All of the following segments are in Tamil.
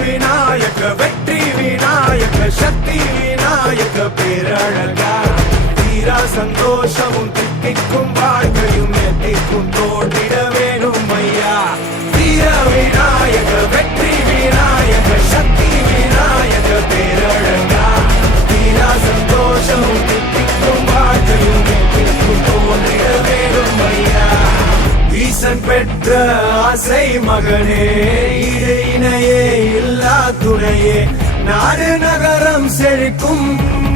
விநாயக வெற்றி விநாயக சக்தி விநாயக பேரழகா தீரா சந்தோஷமும் தித்திக்கும் வாழ்க்கையும் எத்திக்கும் தோன்றிட வேணும் ஐயா வீர விநாயக வெற்றி விநாயக சக்தி விநாயக பேரழகா தீரா சந்தோஷமும் தித்திக்கும் வாழ்க்கையும் எத்திக்கும் தோன்றிட வேணும் ஐயா ஈசன் பெற்ற ஆசை மகனே ஈடு இணையே இல்லா துணையே நாடு நகரம் செழிக்கும்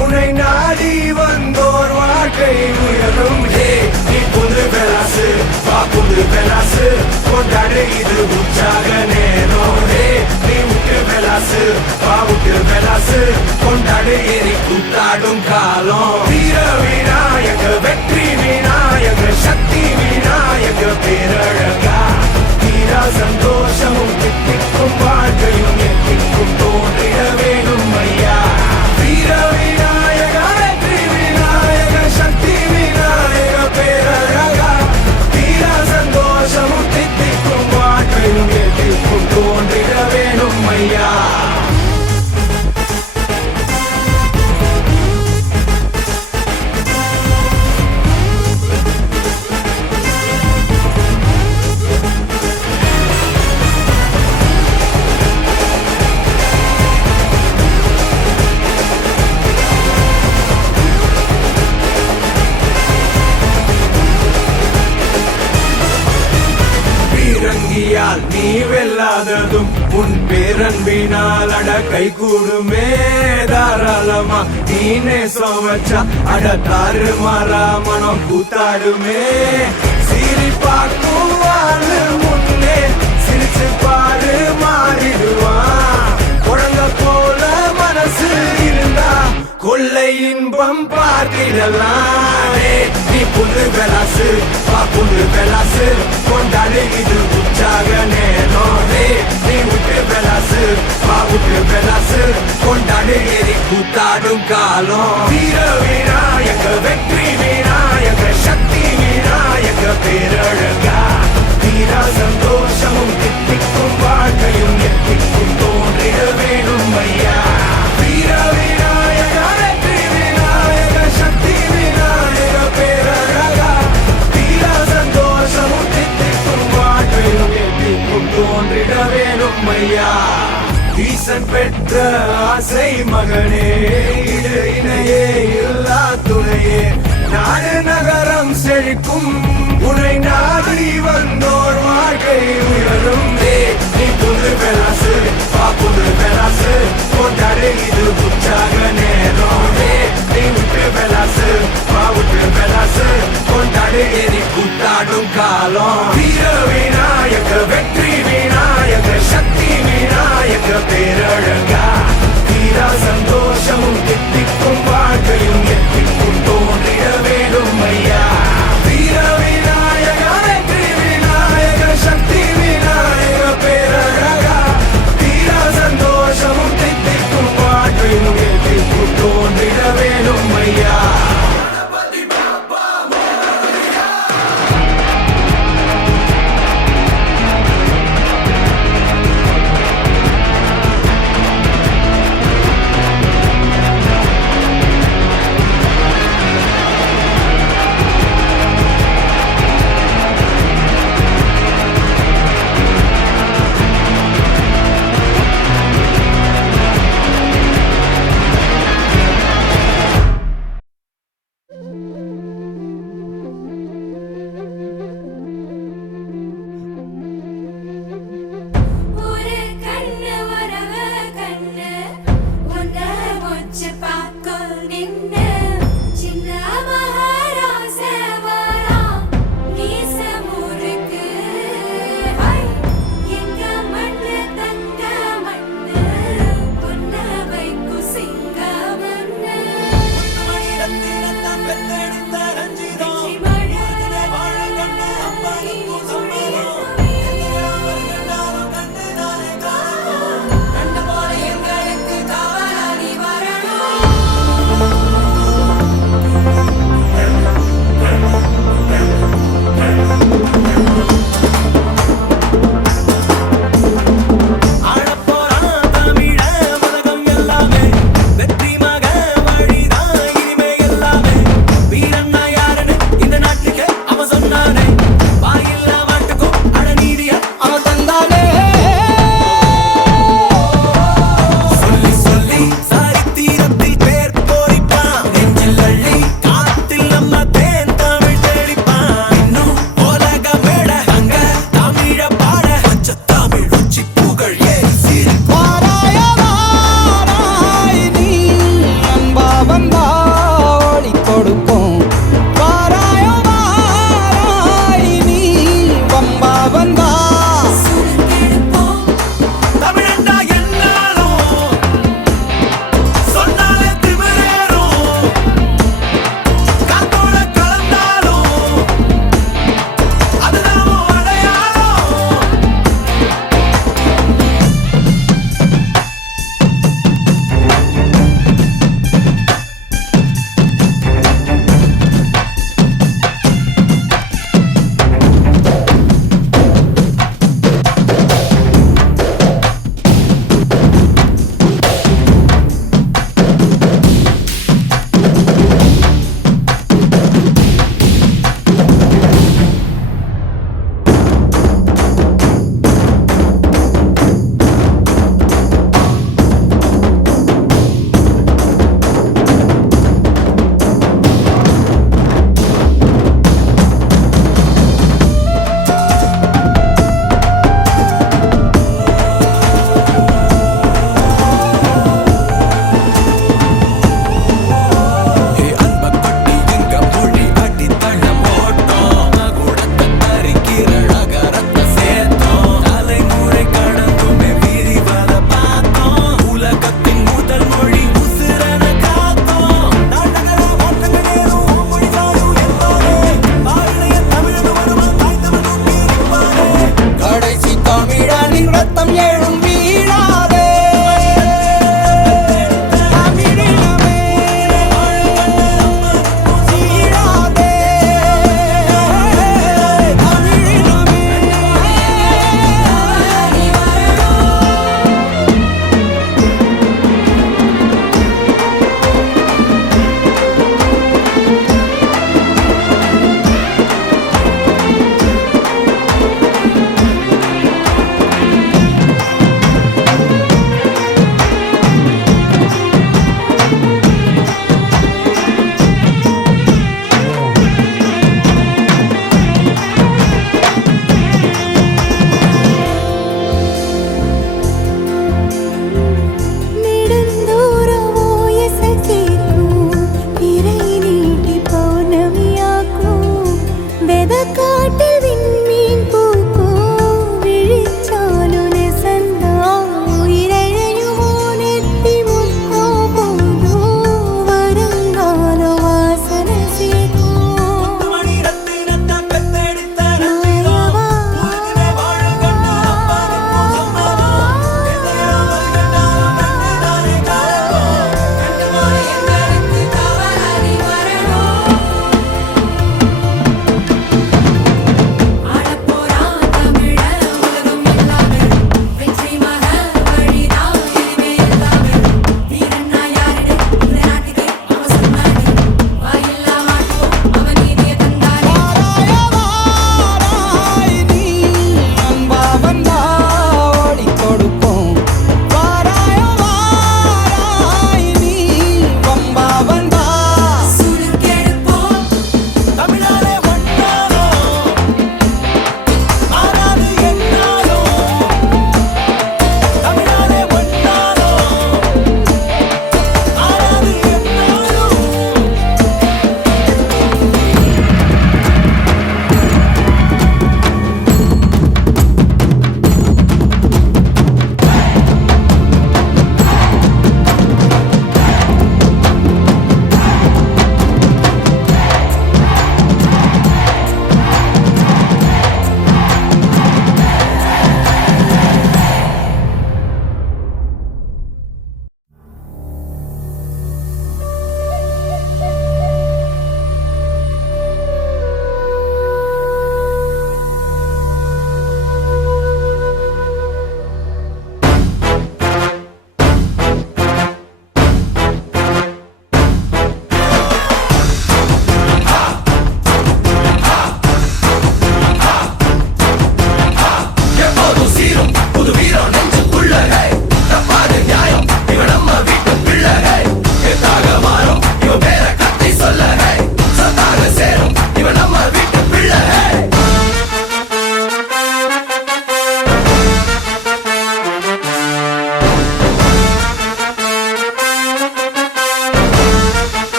உன்னை நாடி வந்தோர் வாழ்க்கை உயரும் நீ புது பெலாசு வா புது பெலாசு கொண்டாடு இது உற்சாக நேரம் நீ விட்டு பெலாசு வா விட்டு பெலாசு கொண்டாடு எரி கூத்தாடும் காலம் வீர விநாயக வெற்றி விநாயக சக்தி விநாயக பேரழகா தீரா சந்தோஷமும் தித்திக்கும் வாழ்க்கையும் எத்திக்கும் தோன்றிட வேணும் ஐயா வீர விநாயக வெற்றி விநாயக சக்தி விநாயக பேரழகா தீரா சந்தோஷமும் தித்திக்கும் வாழ்க்கையும் எத்திக்கும் தோன்றிட வேணும் ஐயா பீரங்கியால் நீ வெல்லாததும் உன் பேரன்பினால் அட கை கூடுமே தாராளமா நீனே சோவச்சா அட தாறு மாறா மனம் கூத்தாடுமே சீரி பார்க்கும் வாழு முன்னே சிரிச்சு பாரு மாறிடுவான் குழந்த போல மனசு இருந்தா கொள்ளை இன்பம் பார்த்திடலாம் நீ புது பெலாசு வா புது பெலாசு கொண்டாடு இது உற்சாக நேரம் நீ விட்டு பெலாசு வா விட்டு பெலாசு கொண்டாடு எரி கூத்தாடும் காலம் வீர விநாயக வெற்றி விநாயக சக்தி விநாயக பேரழகா தீரா சந்தோஷமும் தித்திக்கும் வாழ்க்கையும் எத்திக்கும் தோன்றிட வேணும் ஐயா வீர விநாயக வெற்றி விநாயக சக்தி விநாயக பேரழகா தீரா சந்தோஷமும் தித்திக்கும் வாழ்க்கையும் எத்திக்கும் தோன்றிட வேணும் ஐயா ஈசன் பெற்ற ஆசை மகனே ஈடு இணையே இல்லா துணையே நாடு நகரம் செழிக்கும் உன்னை நாடி வந்தோர் வாழ்க்கை உயரும் நீ புது பெலாசு வா புது பெலாசு கொண்டாடு இது உற்சாக நேரம் நீ விட்டு பெலாசு வா விட்டு பெலாசு கொண்டாடு எரி கூத்தாடும் காலம் வீர விநாயக வெற்றி விநாயக சக்தி விநாயக பேரழகா தீரா சந்தோஷமும் தித்திக்கும் வாழ்க்கையும் எத்திக்கும் தோன்றிட வேணும் ஐயா வீர விநாயக வெற்றி விநாயக சக்தி விநாயக பேரழகா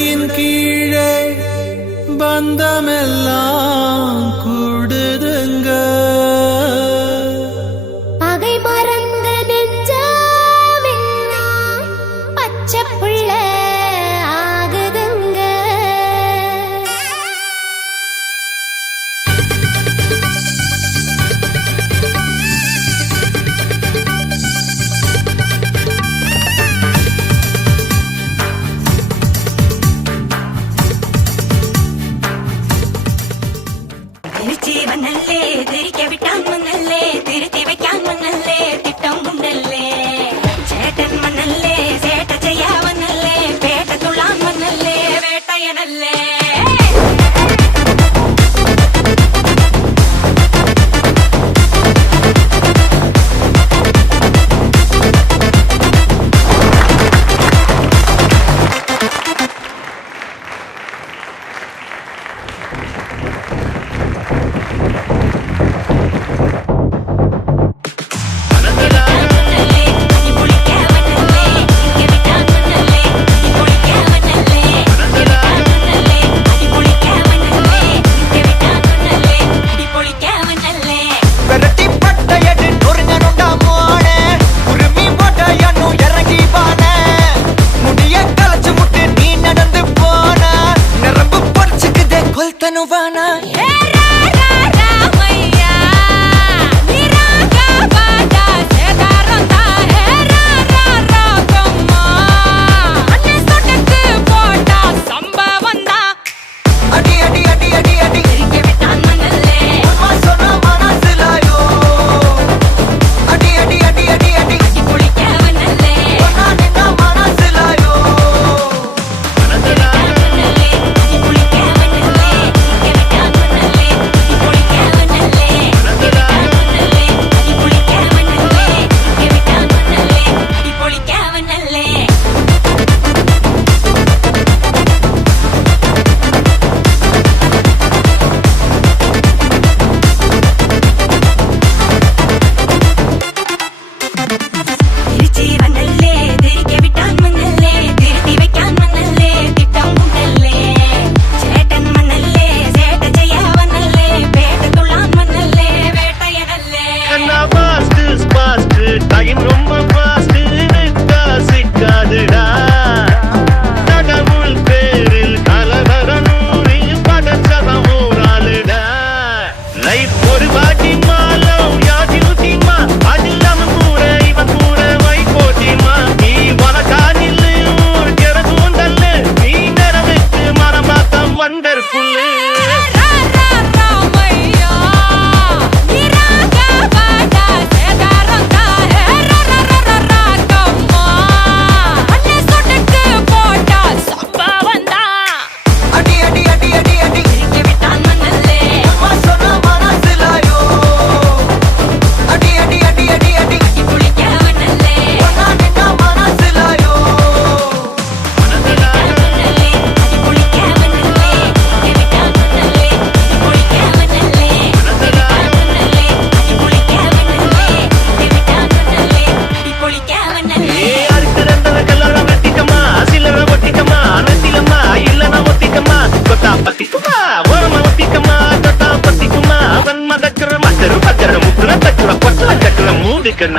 குடையின் கீழே பந்தமெல்லாம் கூடுதுங்க. பகை மறந்த நெஞ்சமெல்லாம் பச்சை புள்ள ஆகுதுங்க. திருச்சிவனல்லே திரிக்க விட்டான் மண்ணல்லே திருத்தி வைக்கான் மண்ணல்லே திட்டம் உண்டல்லே சேட்டன் மண்ணல்லே சேட்ட செய்யாவனல்லே பேட்ட துளான் மண்ணல்லே வேட்டையனல்லே.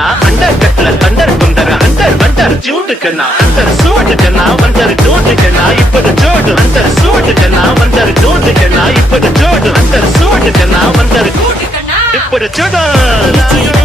अंदर कुंदर अंदर बंदर जूट करना अंदर सूट करना बंदर जूट करना इपद जोड़ अंदर सूट करना बंदर जूट करना इपद जोड़ अंदर सूट करना बंदर इपद जोड़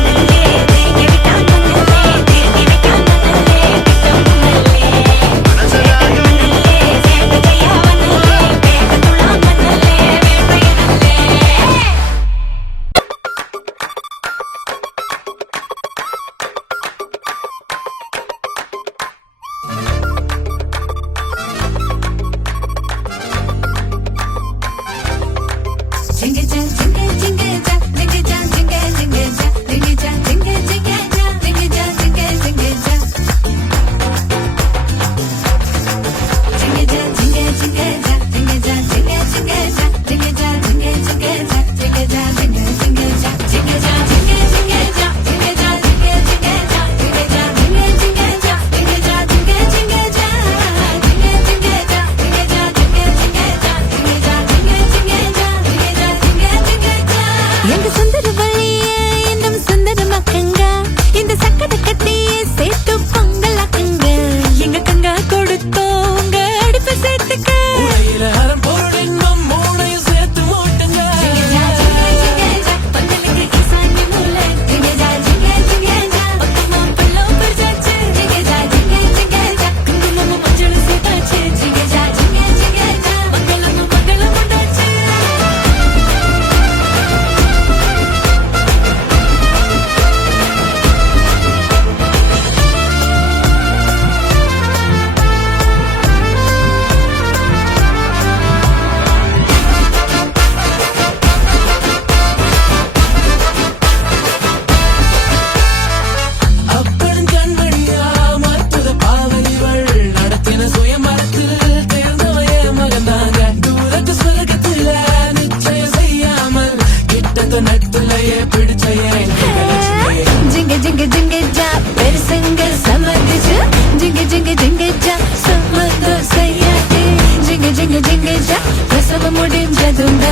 இப்ப முடிஞ்சதுங்க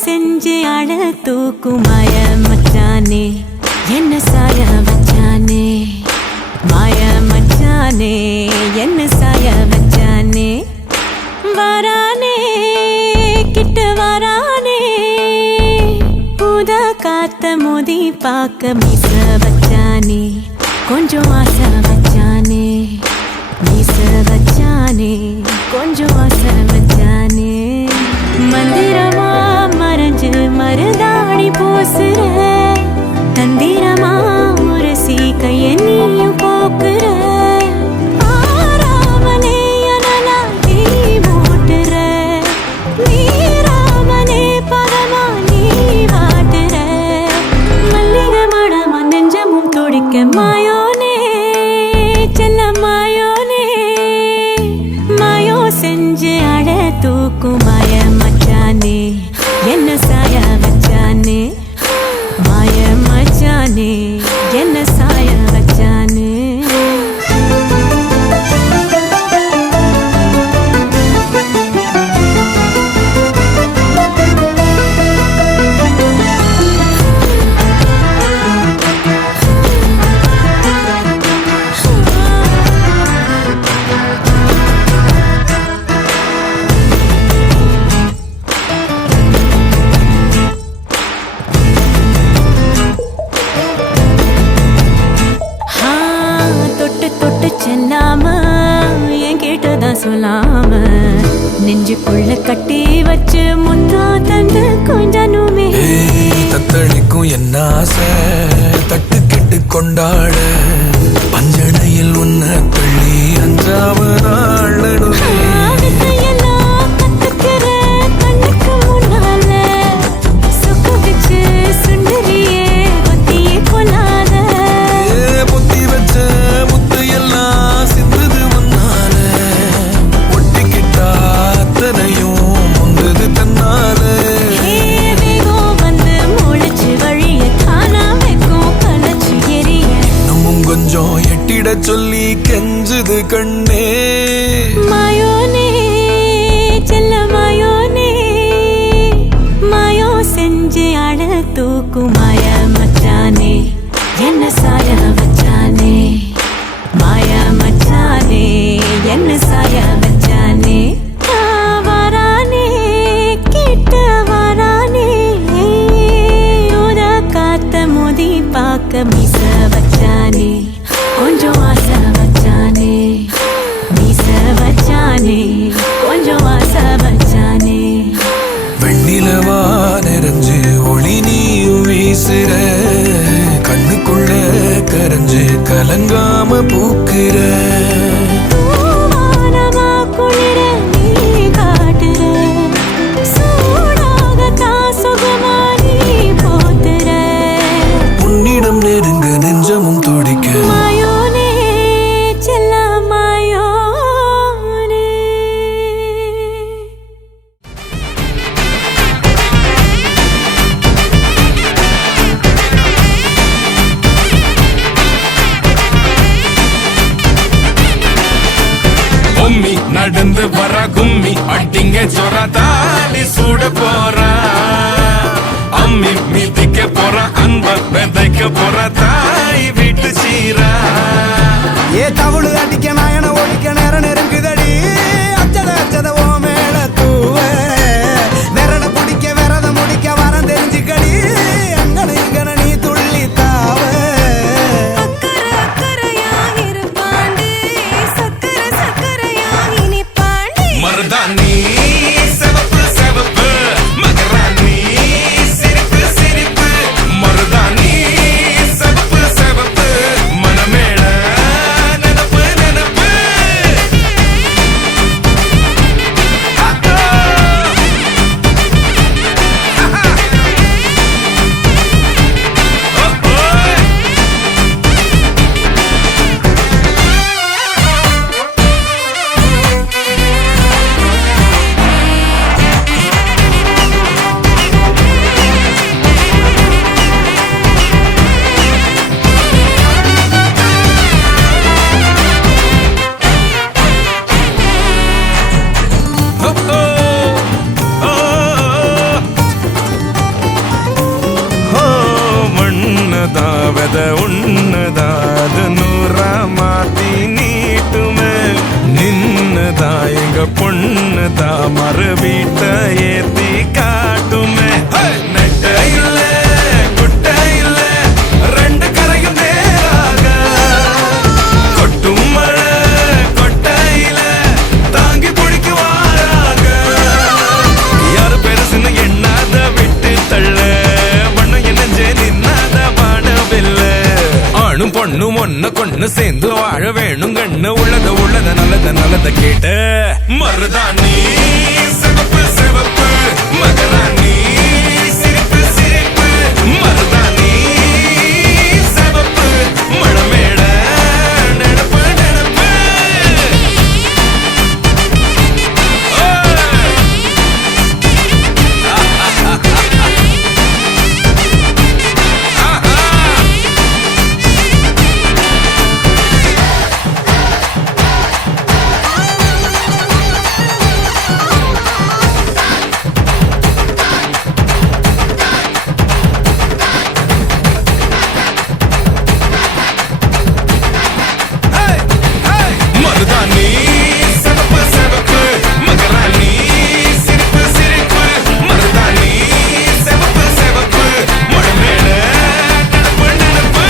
செஞ்சு அழ தூக்கும் மாய மச்சானே என்ன சாய வச்சானே மாய மச்சானே என்ன சாய வச்சானே வரானே கிட்ட வரானே புத காத்த மோதி பார்க்க மீச வச்சானே கொஞ்சம் ஆசை வச்சானே மீச வச்சானே கொஞ்சம் ஆசை வச்சானே மந்திரமா மறைஞ்சு மருதாணி பூசுற தந்திரமா ஒரு சீக்கைய நீயும் போக்குற ஆராமனே அனலா நீ மூட்டுற நீராமனே பதமா நீ வாட்டுற மல்லிகை மடமா நெஞ்சமும் துடிக்க மாயோனே செல்ல மாயோனே மாயோ செஞ்சு அழ தூக்கும் மாய மச்சானே என்ன சாய வச்சானே மாய மச்சானே என்ன சாய வச்சானே செல்லாம என் கேட்டதான் சொல்லாம நெஞ்சுக்குள்ள கட்டி வச்சு முத்தா தந்து கொஞ்சனுமே தத்தளிக்கும் என்ன ஆசை தட்டு கெட்டு கொண்டாட பஞ்சனையில் உன்ன தள்ளி அஞ்சாவதாளே தன்னால பேசுற கண்ணுக்குள்ள கரைஞ்சு கலங்காம பூக்குற வானமா குளிர நீ காட்டுற சூடாகத்தான் சுகமா நீ போத்துற உன்னிடம் நெருங்க நெஞ்சமும் துடிக்க மாயோனே செல்ல மாயோனே கும்மி நடந்து வர கும்மி அட்டிங்க சொரதாடி சூட போறா அம்மி மீதிக்க போற அன்ப விதைக்க போற தாய் வீட்டு சீரா ஏ தவுளு அடிக்க நாயன ஒழிக்க நேரம் நெருங்குதடி அச்சத அச்சத ஓ மேல தூவ விரட பிடிக்க விரத முடிக்க வரம் தெரிஞ்சுக்கடி அங்கன இங்கன நீ துள்ளி தாவ அக்கறை அக்கறையாக இருப்பாண்டி சக்கரை சக்கரையாக இனிப்பாண்டி மருதாணி செவப்பு செவப்பு மகராணி சிரிப்பு சிரிப்பு மருதாணி செவப்பு செவப்பு மனமேள நினப்பு நினப்பு மண்ணதா வெத உன்னதா அது நூறா மாத்தி நீட்டுமே நின்னதா எங்க பொண்ணுதா மறு வீட்ட ஏத்தி காட்டுமே நெட்ட இல்ல குட்ட இல்ல ரெண்டு கரையும் நேராக கொட்டும் மழை கொட்டையில தாங்கி பிடிக்குவாராக யாரு பெருசுன்னு எண்ணாத விட்டு தள்ள பண்ண என்னஞ்சே நின்னாத பாடவில்ல ஆணும் பொண்ணும் ஒன்ன கொண்டு சேர்ந்து வாழ வேணும் கண்ணு உள்ளத நல்லத கேட்டு மருதாணி சிவப்பு சிவப்பு மகராணி சிரிப்பு சிரிப்பு மருதாணி சிவப்பு மணமேட நினப்பு நினப்பு மருதாணி சிவப்பு சிவப்பு மகராணி சிரிப்பு சிரிப்பு மருதாணி சிவப்பு சிவப்பு மணமேட நினப்பு நினப்பு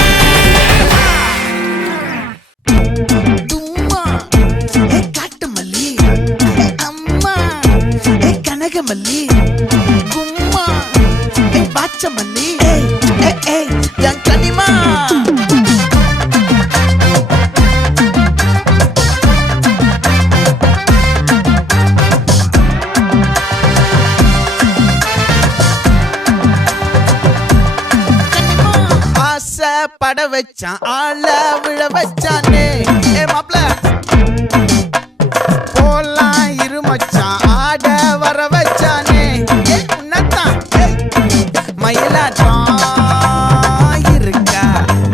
தும்மா ஏ காட்டு மல்லி ஏ அம்மா ஏ கனக மல்லி கும்மா ஏ பாச்ச மல்லி ஏ என் கனிமா ஆசை பட வச்சான் ஆள விழ வச்சானே ஏ மாப்ள போலாம் இரு மச்சான் ஆட வர வச்சானே ஏ உன்னதான் மயிலாட்டம் இருக்கா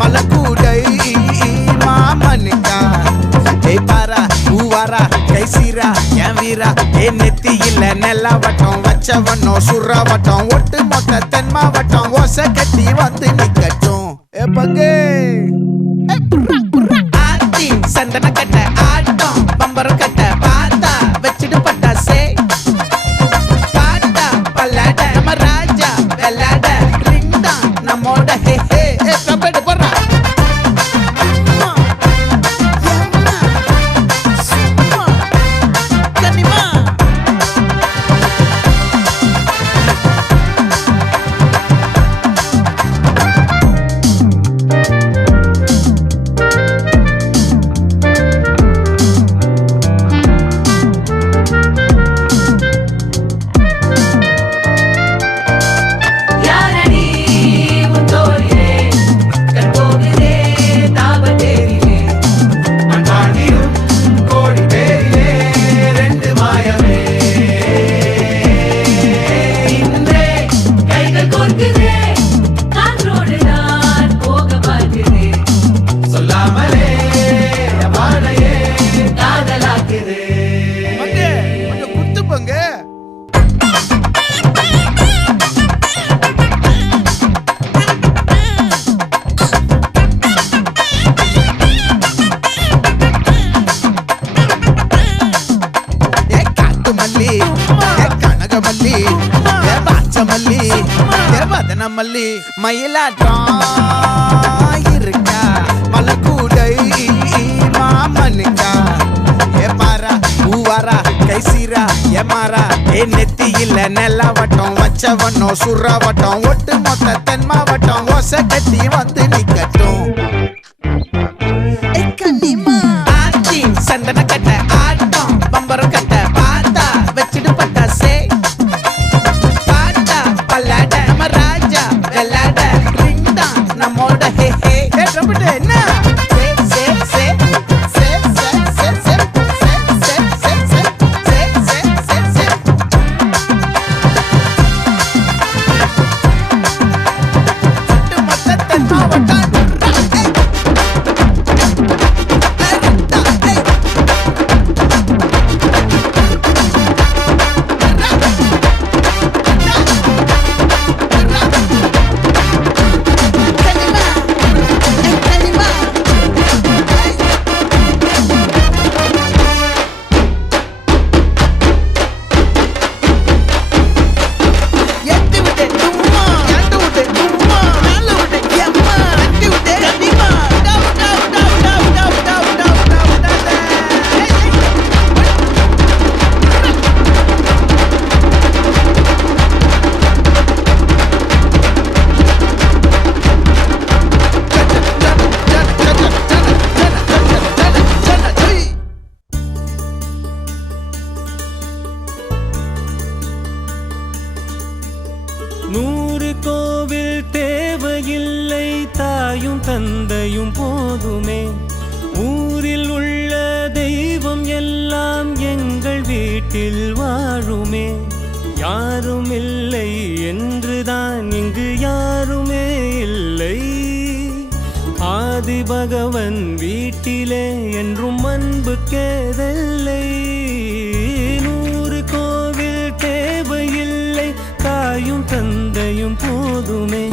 மலக்கூடை மாமனுக்கா ஏய் பாரா பூவாரா கைசீரா என் வீரா ஏ நெத்தி இல்ல நெல்லாவட்டம் வச்சவனும் சுறாவட்டம் ஒட்டு மொத்த தென் மாவட்டம் ஓசை கட்டி வந்து நிக்கட்டும் ஏ பங்கே ஆத்தி சந்தன கட்ட ஆட்டம் பம்பரம் கட்ட பார்த்தா வச்சிட்டு பட்டாசே பாட்டா பல்லாட நம்ம ராஜா வெள்ளாட ரிங்டா நம்மோட ஹே ஹே கபடி போடுறா அம்மா, எம்மா, சும்மா, கனிமா. கனகமல்லி பாச்சமல்லி வதனமல்லி மயிலாட்டம் இருக்கா மலக்கூடை மாமனுக்கா ஏ பாரா பூவாரா கைசீரா ஏ மாறா ஏ நெத்தி இல்ல நெல்லவட்டம் வச்சவனோ சுறவட்டம் ஒட்டு மொத்த தென் மாவட்டம் ஒச கட்டி வந்து நிக்கட்டும் ஆச்சி சந்தன கட்ட ஆட்டம் பம்பரம் கட்ட பார்த்தா வச்சிட்டு பட்டாசே பாட்டா பல்லாட நம்ம ராஜா வெள்ளாட ரிங் தான் நம்மோட ஹே ஹே ட்ரம்பட் என்ன சே சே சே சே சே சே சே சே சே சே சே சே சே ஒட்டு மொத்த தென் மாவட்டம் நூறு கோவில் தேவையில்லை தாயும் தந்தையும் போதுமே ஊரில் உள்ள தெய்வம் எல்லாம் எங்கள் வீட்டில் வாழுமே யாரும் இல்லை என்றுதான் இங்கு யாருமே இல்லை ஆதி பகவன் வீட்டிலே என்றும் அன்பு கேதல்லை நூறு கோவில் தேவையில்லை தாயும் தந்தையும் போதுமே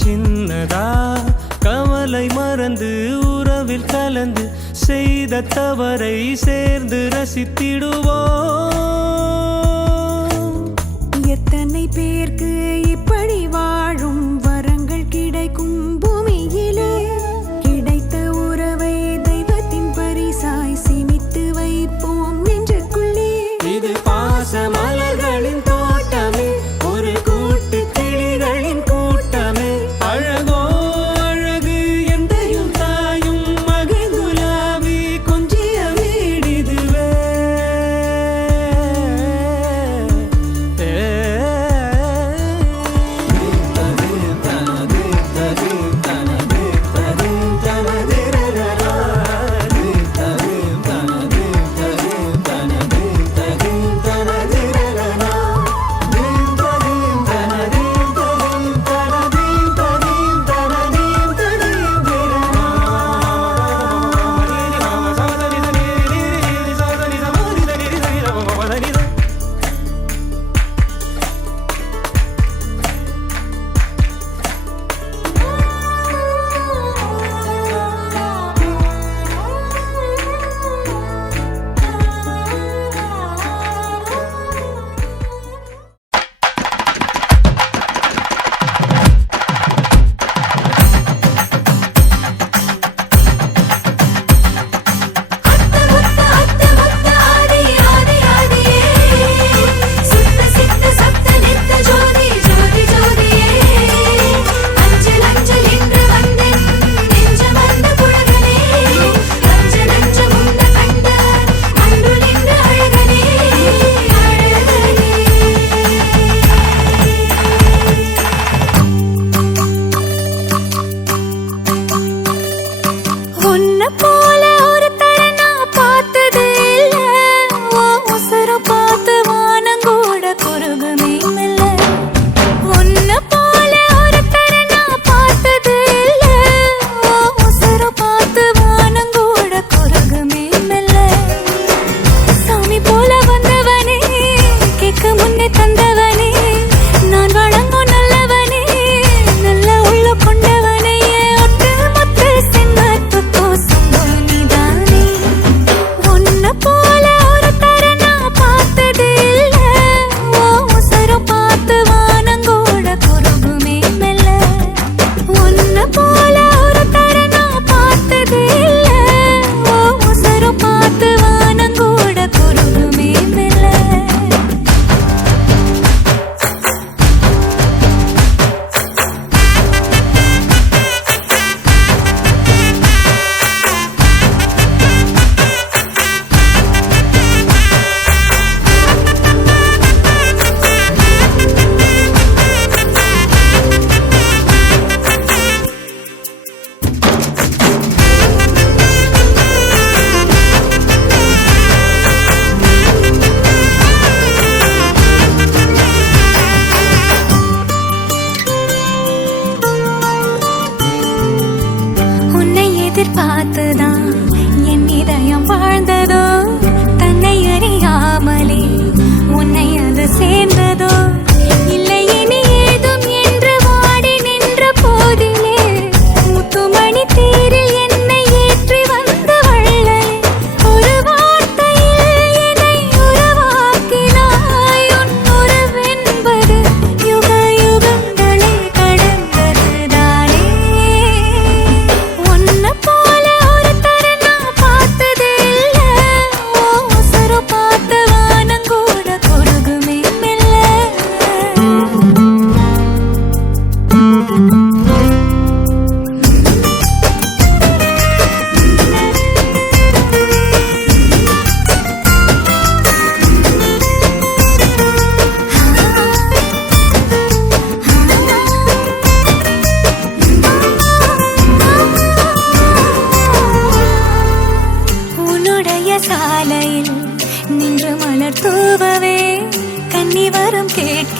சின்னதா கவலை மறந்து உறவில் கலந்து செய்த தவறை சேர்ந்து ரசித்திடுவோம் எத்தனை பேருக்கு இப்படி வாழும் வரங்கள் கிடைக்கும் பூமியிலே கிடைத்த உறவை தெய்வத்தின் பரிசாய் சேமித்து வைப்போம் நெஞ்சுக்குள்ளே இது பாச மலர்களின் தோட்டமே ஒரு கூட்டு கிளிகளின் கூட்டமே அழகோ அழகு எந்தையும் தாயும் மகிழ்ந்துலாவி கொஞ்சிய வீடிதுவே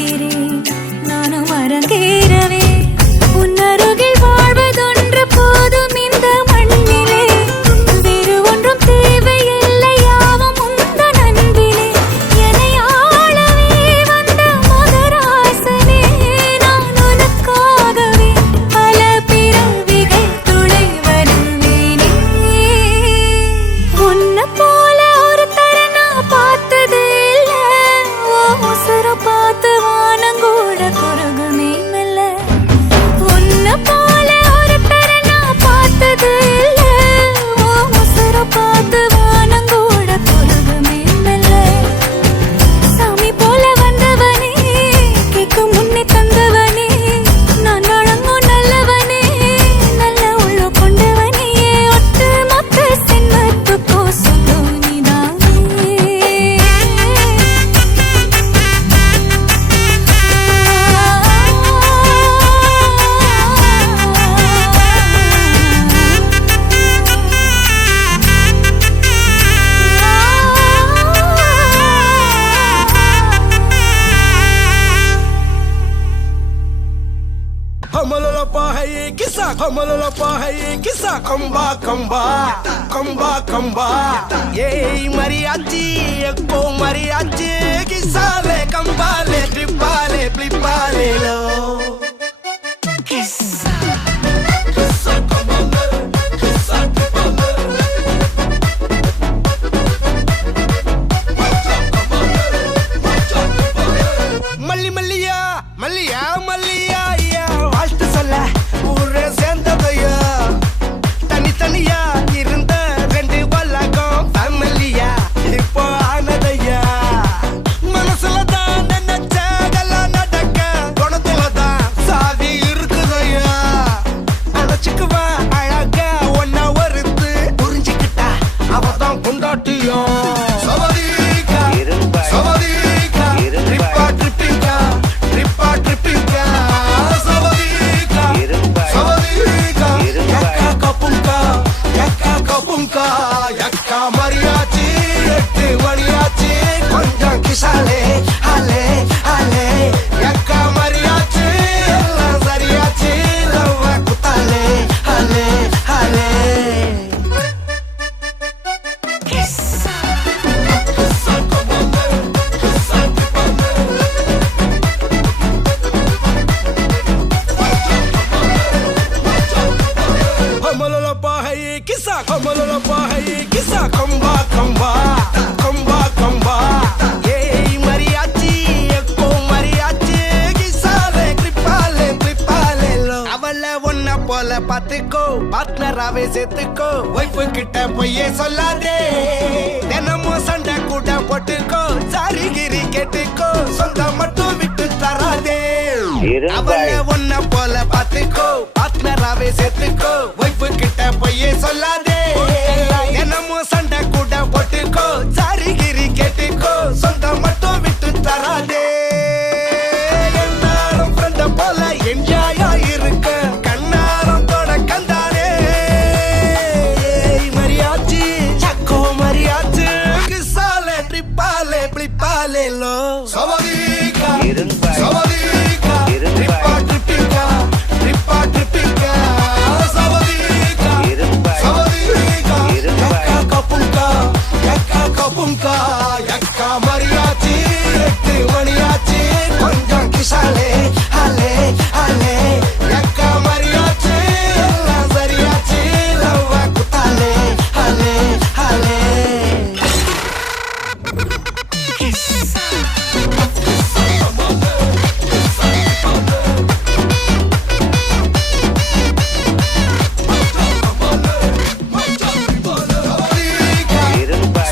பார்க்கிறேன் நானும் அரங்கேறவே உன்னருகில் வாழ்வதொன்று போதும் இந்த மண்ணிலே வேறு ஒன்றும் தேவையில்லை யாவும் உந்தன் அன்பிலே என்னை ஆளவே வந்த மகராசனே நான் உனக்காகவே பல பிறவிகள் துளை வருவேனே உன்னை போல ஒரு தரனா பார்த்தது இல்ல ஓ உசுர பார்த்து வானங்கூட குறுகுமே மெல்ல உன்னை போல ஒரு தரனா பார்த்தது இல்ல ஓ உசுர பார்த்து வானங்கூட குறுகுமே மெல்ல சாமி போல வந்தவனே கேட்கும் முன்னே தந்தவனே நான் வழங்கும் நல்லவனே நல்ல உள்ள கொண்டவனே ஒட்டு மொத்த சின்னத்துக்கோ சொல்லும் நீதானே Homololopa hai kisa homololopa hai kisa kamba kamba kamba kamba yey mariachi ekko mariachi kisa le kamba le tripale plipale lo kisa kisa kamba kisa tripale malli malliya malliya malliya வாழ்த்து சொல்ல ஊரே சேர்ந்ததையா தனித்தனியா இருந்த ரெண்டு உலகம் ஃபேமிலியா இப்போ ஆனதையா மனசுல தான் நினைச்சதெல்லாம் நடக்க குணத்துல தான் சாவி இருக்குதையா அழைச்சுக்குவா அழகா ஒன்னா ஒருத்து புரிஞ்சுக்கிட்டா அவதான் கொண்டாட்டியும் சவதிக்கா சவதிக்கா ட்ரிப்பா ட்ரிப்பிங்கா ட்ரிப்பா ட்ரிப்பிங்கா yakka mariachi 8 மணியாச்சு கொஞ்சம் கிசாலே ஹலே ஹலே yakka mariachi எல்லாம் சரியாச்சு லவ் குத்தாலே ஹலே ஹலே கிசா கிசா கமலே கிசா கமலே homololopa hai kisa homololopa hai kisa kamba kamba kamba kamba yey mariachi ekko mariachi kisa le tripale tripale lo avalla onna pola pathukko partnerave settukko wife kitta poye sollade denamo sanda kuda pottukko sarigiri kettukko sonda mattum vittu tarade avalla onna pola pathukko partnerave settukko wife kitta poye sollade denamo sanda kuda pottukko sarigiri kettukko sonda mattum vittu tarade ennarum friend pola enjoy irukka kannaram toda kandane mariachi chakko mariachi kisale tripale plipale lo savadika savadika trippa trippinga trippa trippinga savadika savadika yakka kapunka yakka mariachi 8 மணியாச்சு கொஞ்சம் கிசாலே ஹலே ஹலே yakka mariachi எல்லாம் சரியாச்சு லவ் குத்தாலே ஹலே ஹலே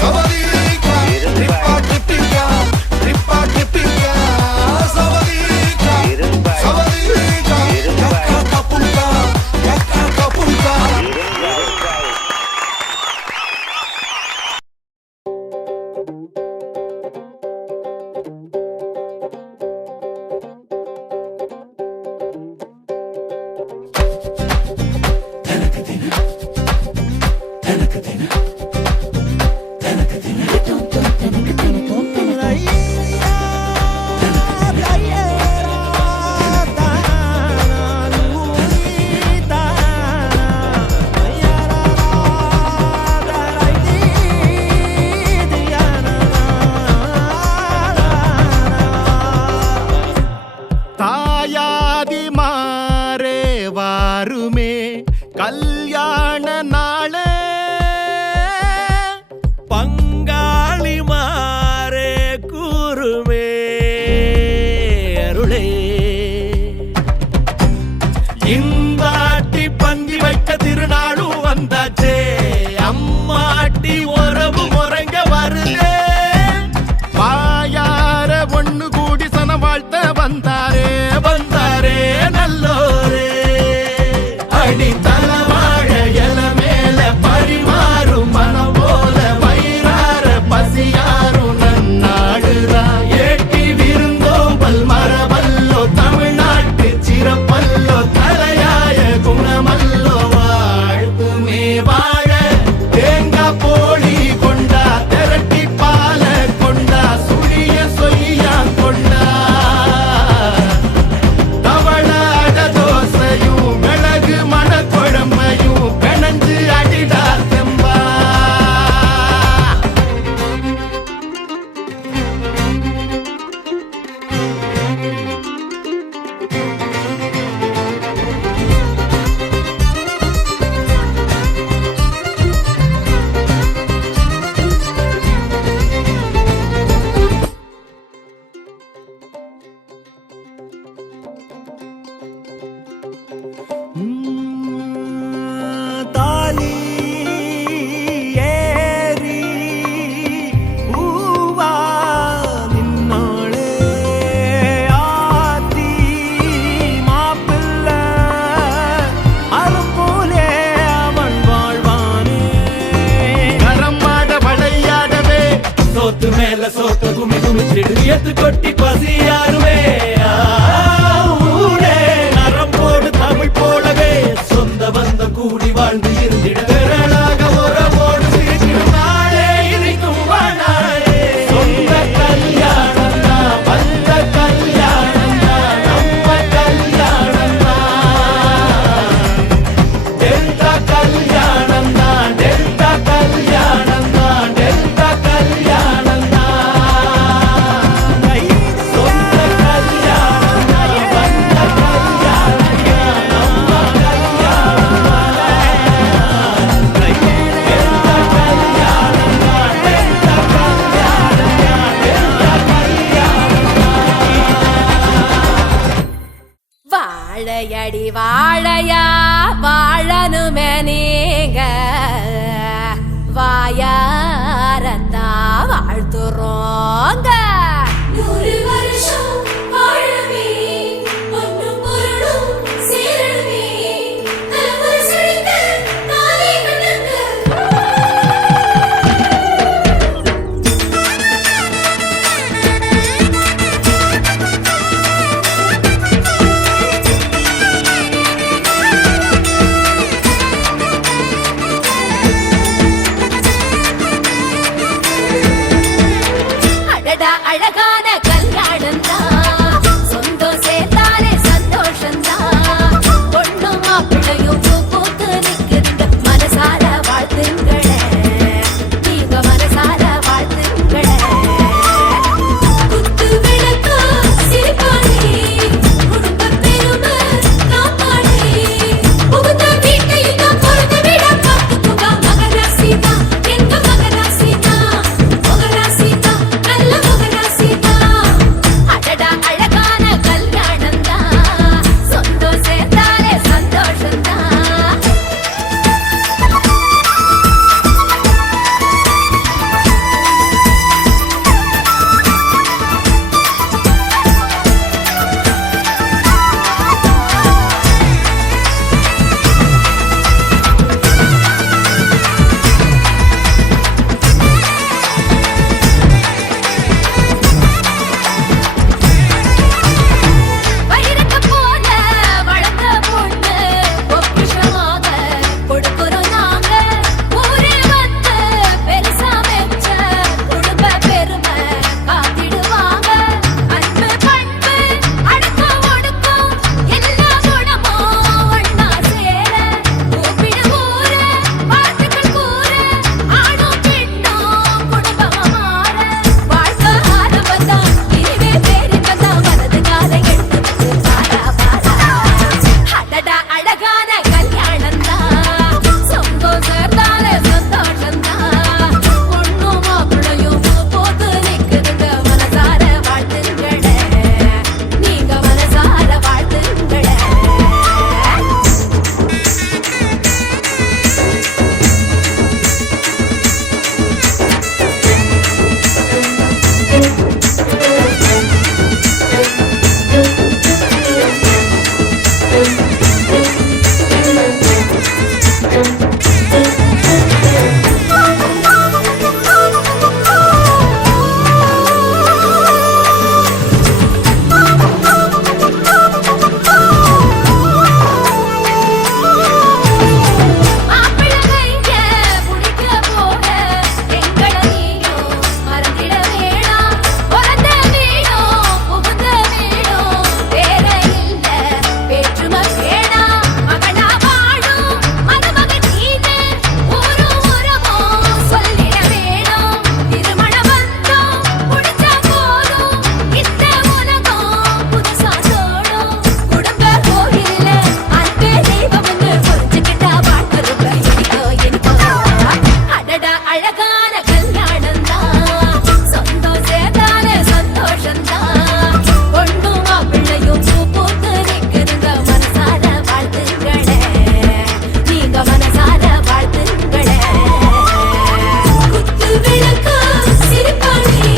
savadika trippa trippinga trippa trippinga savadika வாழையடி வாழையா வாழனுமே நீங்க வாயாரத்தா வாழ்த்துறோங்க 100 வருஷம் வாழவே பொன்னும் பொருளும் சேரவே தலைமுறை செழிக்க தானே கண்ணுங்க அழகான கல்யாணம் தான் சொந்தம் சேர்த்தாலே சந்தோஷம் தான் பொண்ணு மாப்பிள்ளையும் பூத்து நிற்குதுங்க மனசார வாழ்த்துங்களே நீங்க மனசார வாழ்த்துங்களே குத்து விளக்கு சிரிப்பானே குடும்ப பெருமை காப்பானே புகுந்த வீட்டையும் தான் பொறுத்த விட பார்த்துக்குங்க மகராசி தான் எங்க மகராசி தான் மகராசி தான் நல்ல மகராசி தான் அடடா அழகான கல்யாணம் தான் சொந்தம் சேர்த்தாலே சந்தோஷம் தான் வைரத்தை போல வளர்ந்த பொண்ணு பொக்கிஷமாக கொடுக்கிறோம் நாங்க ஊரில் வந்து பெருசா வெச்ச குடும்ப பெருமை காத்திடுவாங்க அன்பு பண்பு அடக்கம் ஒடுக்கம் எல்லா குணமும் ஒண்ணா சேர கூப்பிடு ஊர வாழ்த்துக்கள் கூற ஆணும் பெண்ணும் குடும்பமா மாற வாழ்க்கை ஆரம்பம்தான் இனிமே பேருக்கத்தான் மனது காலை எடுத்து வந்து பாரா பாரா அடடா அழகான கல்யாணம் தான் சொந்தம் சேர்ந்தாலே சந்தோஷம் தான் பொண்ணு மாப்பிள்ளையும் போத்து நிற்குதுங்க மனசார வாழ்த்துங்களே நீங்க மனசார வாழ்த்துங்களே மாப்பிள்ளைங்க புடிக்க போக எங்கள நீயும் மறந்திட வேணாம் பிறந்த வீடும் புகுந்த வீடும் வேற இல்ல வேற்றுமை வேணாம் மகனா வாழும் மருமகன் நீங்க ஊரும் உறவும் சொல்லிட வேணும் திருமண பந்தம் முடிஞ்சா போதும் இந்த உலகம் புதுசா தோணும் குடும்ப கோயில்ல அன்பே தெய்வம்னு புரிஞ்சுக்கிட்டா வாழ்க்கை ரொம்ப இனிக்கோ அடடா அழகான கல்யாணம் தான் சொந்தம் சேர்ந்தாலே சந்தோஷம் தான் பொண்ணு மாப்பிள்ளையும் பூத்து நிற்குதுங்க மனசார வாழ்த்துங்களே நீங்க மனசார வாழ்த்துங்களே குத்து விளக்கு சிரிப்பானே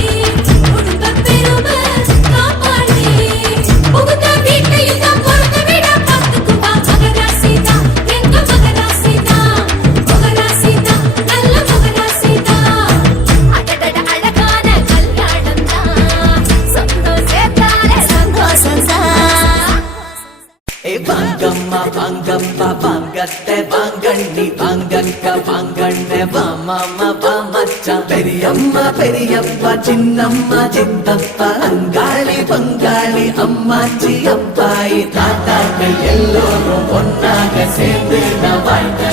குடும்ப பெருமை காப்பானே புகுந்த வீட்டையும் தான் பொறுத்த விட பார்த்துக்குங்க மகராசி தான் எங்க மகராசி தான் மகராசி தான் நல்ல மகராசி தான் அடடட அழகான கல்யாணம் தான் சொந்தம் சேர்த்தாலே சந்தோஷம் தான் வாங்கம்மா வாங்கப்பா வாங்கத்தை வாங்கண்ணி வாங்கங்க வாங்கண்ண வாமாமா வாமச்சான் பெரியம்மா பெரியப்பா சின்னம்மா சித்தப்பா அங்காளி பங்காளி அம்மாச்சி அப்பாயி தாத்தாக்கள் எல்லோரும் ஒன்னாக சேர்ந்து நான் வாழ்த்த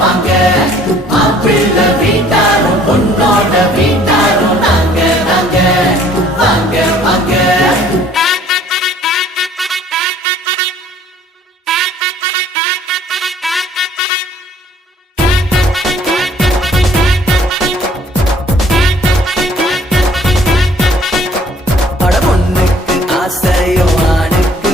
வாங்க மாப்பிள்ளை வீட்டாரும் பொண்ணோட வீட்டாரும் நாங்க வாங்க வாங்க பட பொண்ணுக்கு ஆசையோ ஆணுக்கு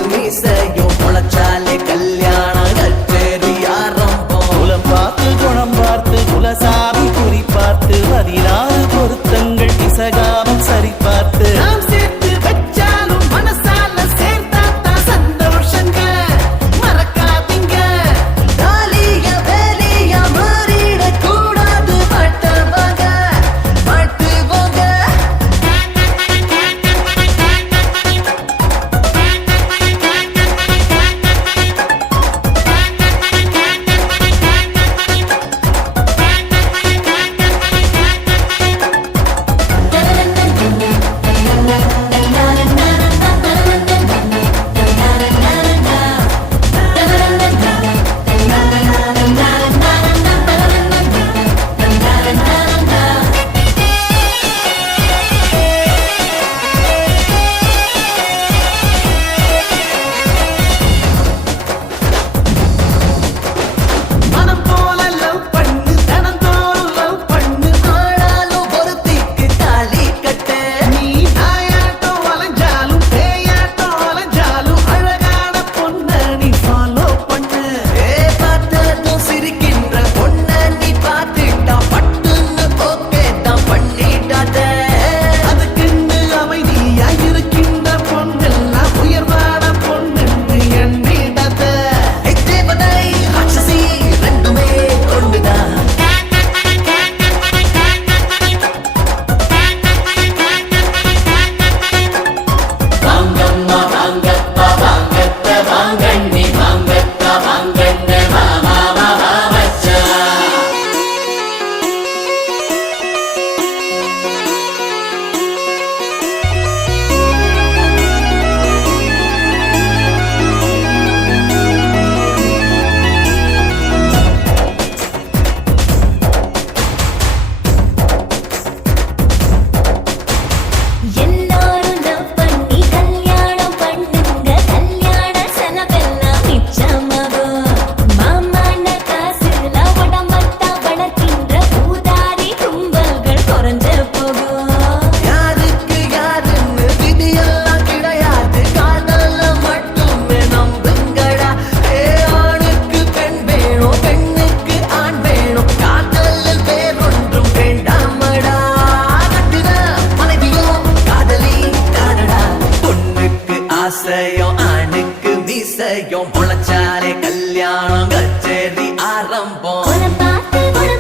ஆசையும் ஆணுக்கு மீசையும் முளைச்சாலே கல்யாணம் கச்சேரி ஆரம்பம்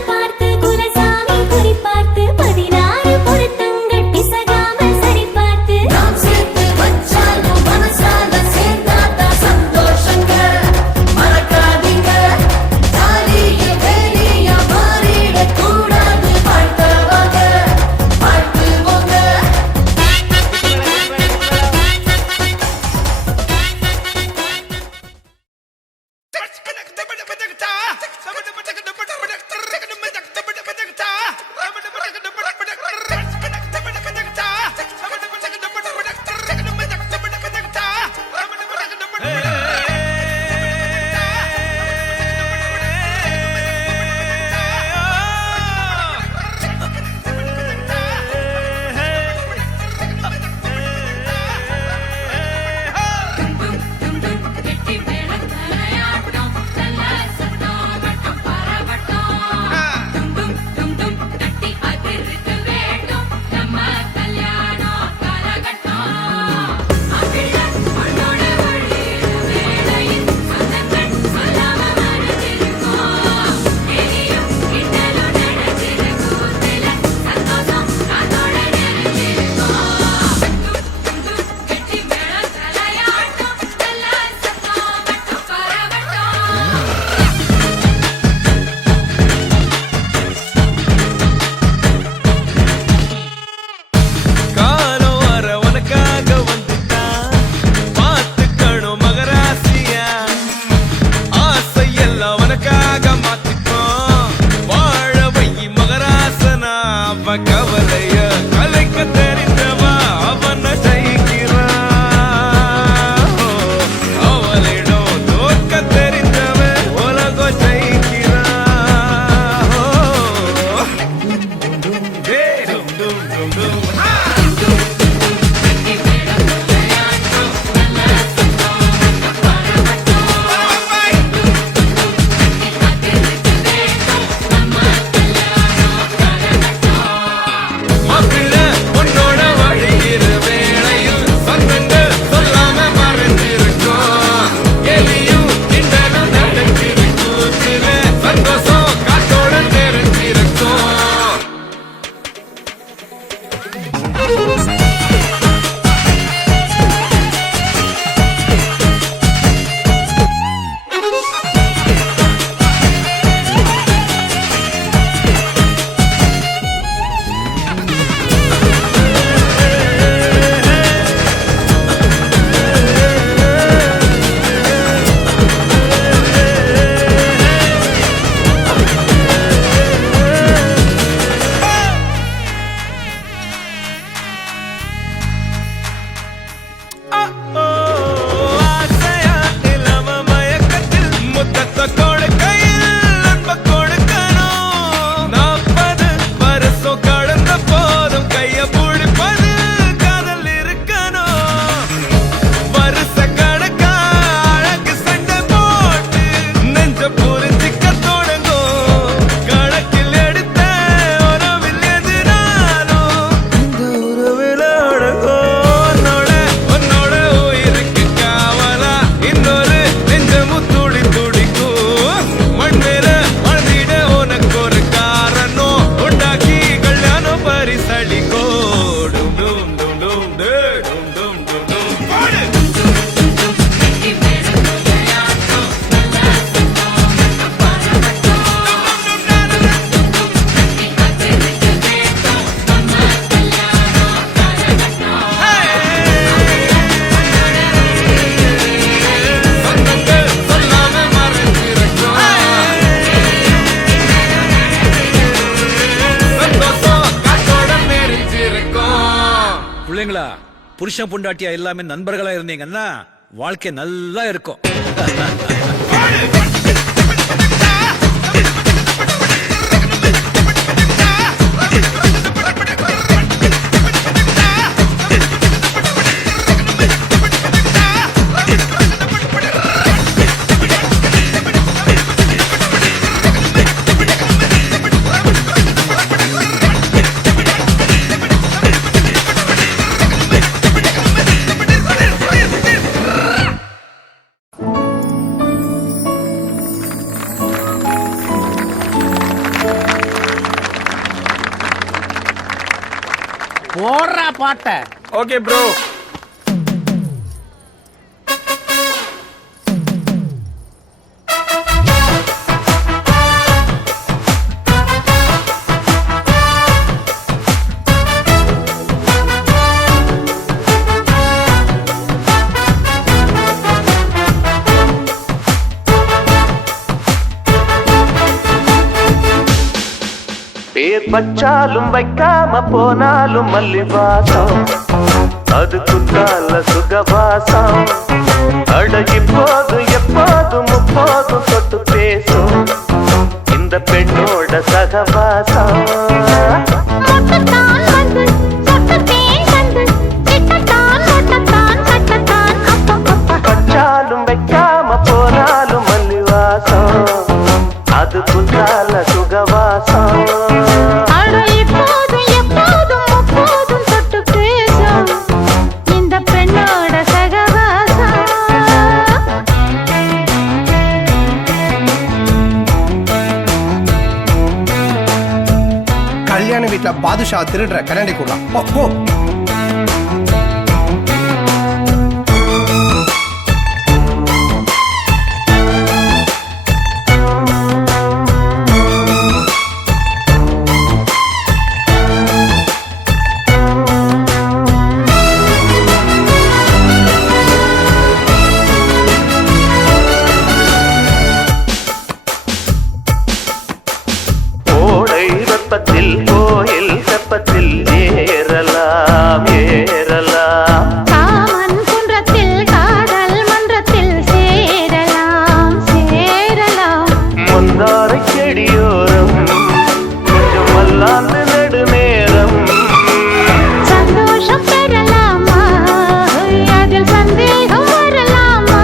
பார்த்து குலசாமி குறி பார்த்து 16 பொருத்தங்கள் பிசகாமல் சரி பார்த்து நாம் சேர்த்து வச்சாலும் மனசால சேர்ந்தாத சந்தோஷங்க மறக்காதீங்க தாலிய வேலிய மாறிட கூடாது வாழ்த்தவாங்க வாழ்த்துவோங்க பிள்ளைங்களா புருஷன் பொண்டாட்டியா எல்லாமே நண்பர்களா இருந்தீங்கன்னா வாழ்க்கை நல்லா இருக்கும். பாட்ட. Okay bro. பேர் பச்சாலும் வைக்காம போனாலும் மல்லி வாசம், அது குத்தால சுகவாசம். அழகி போதும் எப்போதும் முப்போதும் தொட்டு பேசும் இந்த பெண்ணோட சகவாசம். முட்டத்தான் வந்து சொட்டத்தேன் வந்து சிட்டத்தான் முட்டத்தான் சட்டத்தான் அப்பப்பப்பா. பச்சாலும் வைக்காம போனாலும் மல்லி வாசம், அது குத்தால சுகவாசம். அட இப்போதும் எப்போதும் முப்போதும் தொட்டு பேசும் இந்த பெண்ணோட சகவாசம். கல்யாண வீட்டுல பாதுஷா திருடுற கரண்டி கூடலாம். போ வெப்பத்தில் கோயில் வெப்பத்தில் ஏறலாம் ஏறலாம். காமன் குன்றத்தில் காதல் மன்றத்தில் சேரலாம் சேரலாம். மந்தாரை செடியோரம் கொஞ்சம் மல்லாந்து நெடுநேரம். சந்தோஷம் பெறலாமா அதில் சந்தேகம் வரலாமா?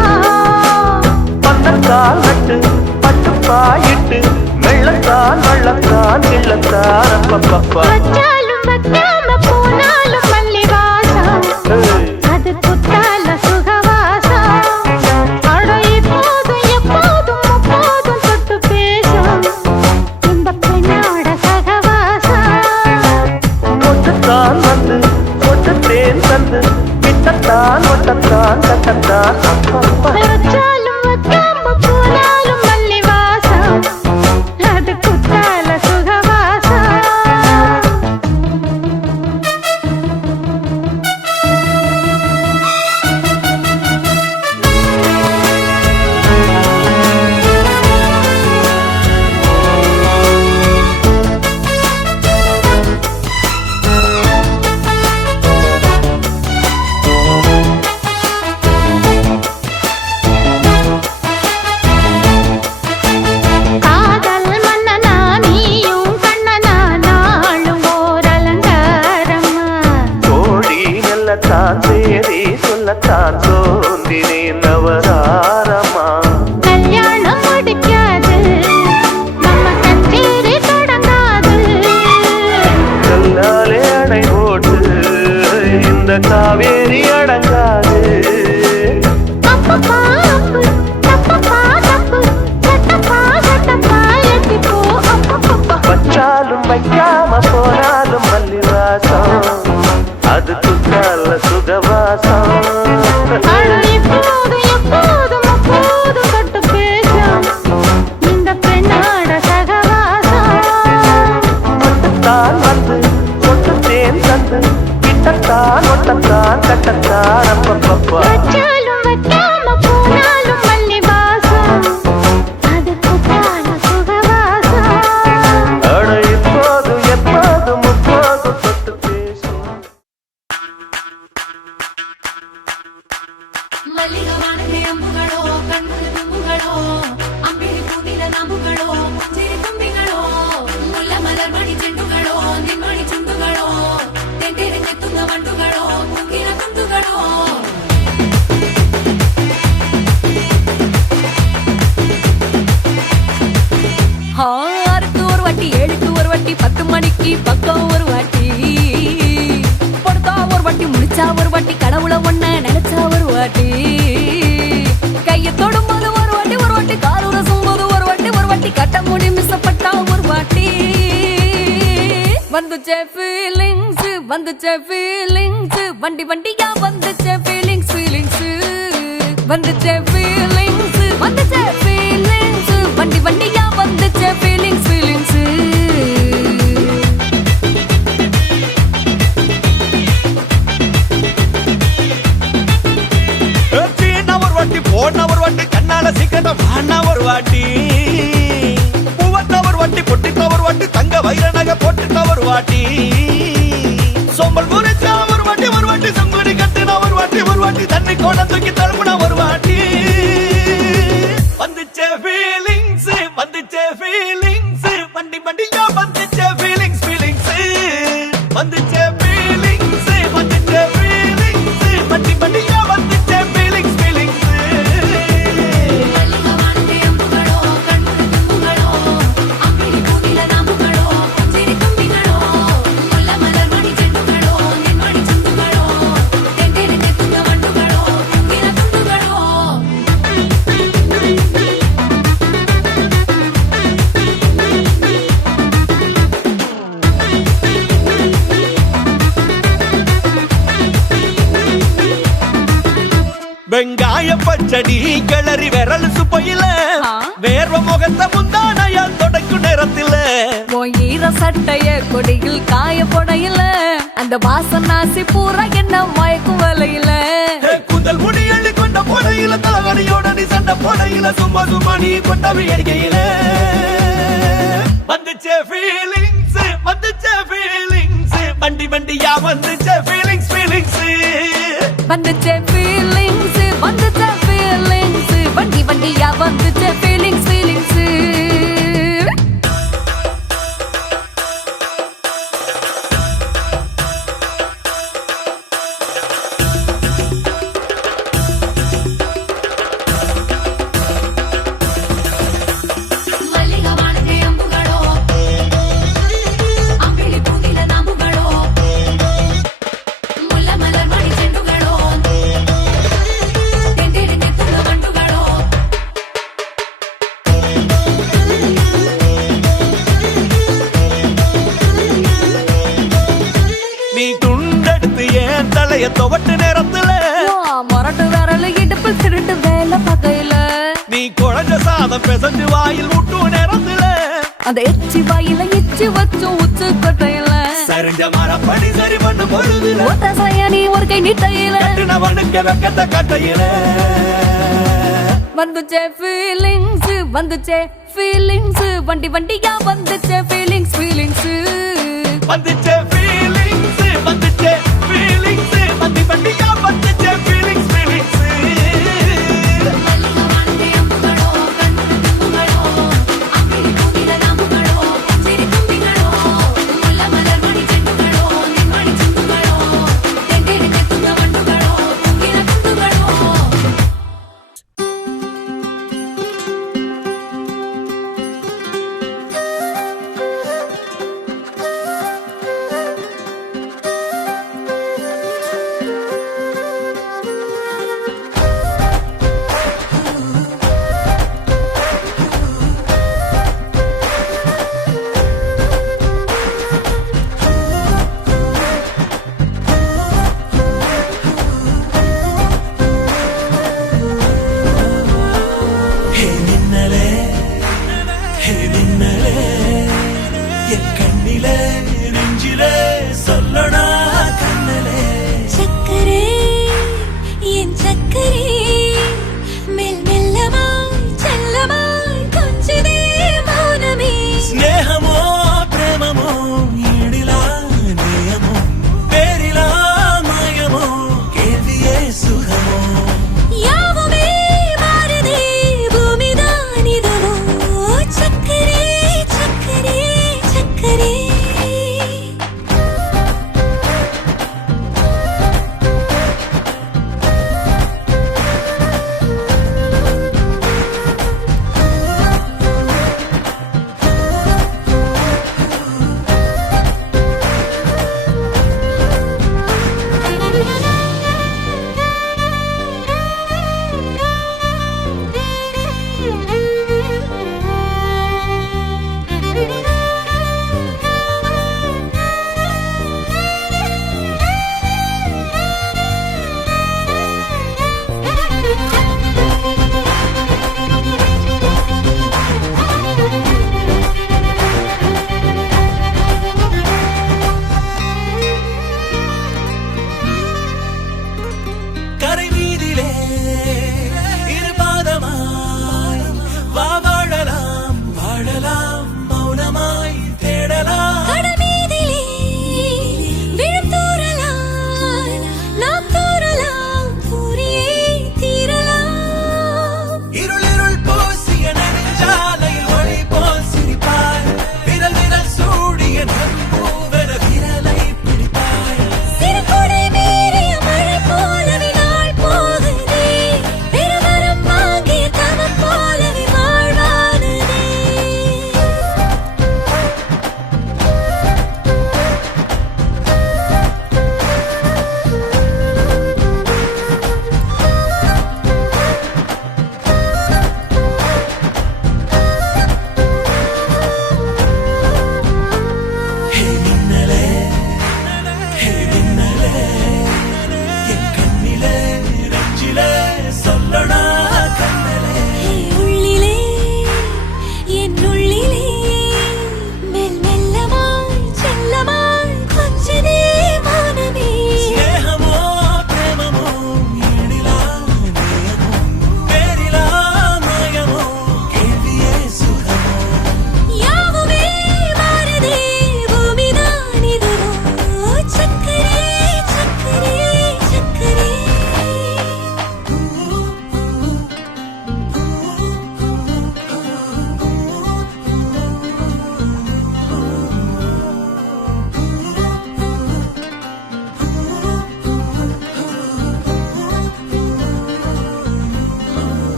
பந்தக்கால் நட்டு பட்டு பாயிட்டு வெள்ளத்தான் வள்ளத்தான் கிள்ளத்தான் அப்பப்பப்பா. வச்சாலும் வைக்காம போனாலும் மல்லி வாசம், அது குத்தால சுகவாசம். அட இப்போதும் எப்போதும் முப்போதும் தொட்டு பேசும் இந்த பெண்ணோட சகவாசம். ஒட்டுத்தான் வந்து ஒட்டுத்தேன் தந்து கிட்டத்தான் ஒட்டத்தான் கட்டத்தான் அப்பப்பா. வச்சாலும் வைக்காம போனாலும் மல்லி வாசம், அது குத்தால சுகவாசம். காதல் மன்னனா நீயும் கண்ணனா நாளும் ஓர் அலங்காரம்மா. தோழி நல்லத்தான் சேரி சொல்லத்தான் தோன்றினேன் நவராரமா. கல்யாணம் முடிக்காது நம்ம கச்சேரி தொடங்காது. கல்லாலே அணை போட்டு இந்த காவேரி அடங்காது. அப்பப்பா அப்பு தப்பப்பா தப்பு சட்டப்பா சட்டப்பா எட்டிப்போ அப்பப்பப்பா. வச்சாலும் வைக்காம போனாலும் மல்லி வாசம், அது குத்தால சுகவாசம். அட இப்போதும் எப்போதும் முப்போதும் தொட்டு பேசும் இந்த பெண்ணோட சகவாசம். ஒட்டுத்தான் வந்து ஒட்டுத்தேன் தந்து கிட்டத்தான் ஒட்டத்தான் கட்டத்தான் அப்பப்பப்பா. வச்சாலும் வைக்காம போனாலும் மல்லி வாசம், அது குத்தால சுகவாசம். அட இப்போதும் எப்போதும் முப்போதும் தொட்டு பேசும். மல்லிகவானது அம்புகளோ கண்மது தும்புகளோ அம்பிரி பூவில நாம்புகளோ புஞ்சிரி தும்பிகளோ முல்ல மலர் மணி ಚೆಂಡುಗಳೋ ನಿಮ್ಮಣಿ ಚುಂಡುಗಳೋ ತೆಂಡೆರೆಂಜೆ ತುಂಗ ಮಂಡುಗಳೋ ಮುಗಿನ ತುಂಡುಗಳೋ. ஆறுக்கு ஒரு வாட்டி 7க்கு ஒரு வாட்டி 10 மணிக்கு பக்கம் ஒரு வாட்டி படுத்தா ஒரு வாட்டி முடிச்சா ஒரு வாட்டி கடவுளை ஒண்ண நினைச்சா ஒரு வாட்டி கையை தொடும்போது ஒரு வாட்டி காலூர சும்போது ஒரு வாட்டி கட்ட முடி மிசப்பட்டா ஒரு வாட்டி வந்துச்சே ஃபீலிங்ஸ் வந்துச்சே ஃபீலிங்ஸ் வண்டி வண்டியா வந்துச்சே ஃபீலிங்ஸ் ஃபீலிங்ஸ் வந்துச்சே ஃபீலிங்ஸ் வந்துச்சே ஃபீலிங்ஸ் வண்டி வண்டியா வந்துச்சே ஃபீலிங்ஸ் ஃபீலிங்ஸ் போன ஒரு வாட்டி கண்ணால சீக்கிரமா வாண்ணா ஒரு வாட்டி பூவத்த ஒரு வாட்டி பொட்டித்த ஒரு வாட்டி தங்க வைர நகை போட்டுட்ட ஒரு வாட்டி சோம்பல் முறைச்சா ஒரு வாட்டி சங்குடி கட்டுனா ஒரு வாட்டி தண்ணி கோண தூக்கி தழுப்புனா ஒரு வாட்டி வந்துச்சே ஃபீலிங்ஸ் வண்டி வண்டியா வந்துச்சே ஃபீலிங்ஸ் ஃபீலிங்ஸ் வந்துச்சே ஃபீலிங்ஸ் வண்டி வண்டியா வந்துச்சே ஃபீலிங்ஸ் ஃபீலிங்ஸ் வெங்காய பச்சடி கிளறி விரல் சுப்பையில வேர்வ முகத்தை முந்தானையா தொடக்கும் நேரத்தில ஈர சட்டைய கொடியில் காய பொடையில அந்த வாசனாசி பூரா என்ன மயக்கும் வலையில குந்தல் முடி அள்ளி கொண்ட பொடையில தலகடியோட நீ சண்ட பொடையில சும்மா நீ கொண்டவி அடிக்கையில வந்துச்சே ஃபீலிங்ஸ் வண்டி வண்டியா வந்துச்சே ஃபீலிங்ஸ் ஃபீலிங்ஸ் வந்துச்சே ஃபீலிங்ஸ் வந்துச்சே ஃபீலிங்ஸ் வண்டி வண்டியா வந்துச்சே ஃபீலிங்ஸ் ஃபீலிங்ஸ் நீ துண்டெடுத்து ஏன் தலைய துவட்டு நேரத்துல மொரட்டு விரல் இடுப்பில் திருட்டு வேலை பகையில நீ குழஞ்ச சாதம் பிசைஞ்சு வாயில் விட்டு நேரத்துல அந்த எச்சி வாயில எச்சி வச்சு உச்சு கொட்டையில சரிஞ்ச மரப்படி சரி பண்ண பொழுதுல ஒத்த சயனி ஒரு கை நீட்டையில கட்டினவனுக்கு வெக்கத்த கட்டையில வந்துச்சே ஃபீலிங்ஸ் வண்டி வண்டியா வந்துச்சே ஃபீலிங்ஸ் ஃபீலிங்ஸ் வந்துச்சே ஃபீலிங்ஸ் வண்டி வண்டியா வந்துச்சே ஃபீலிங்ஸ் ஃபீலிங்ஸ்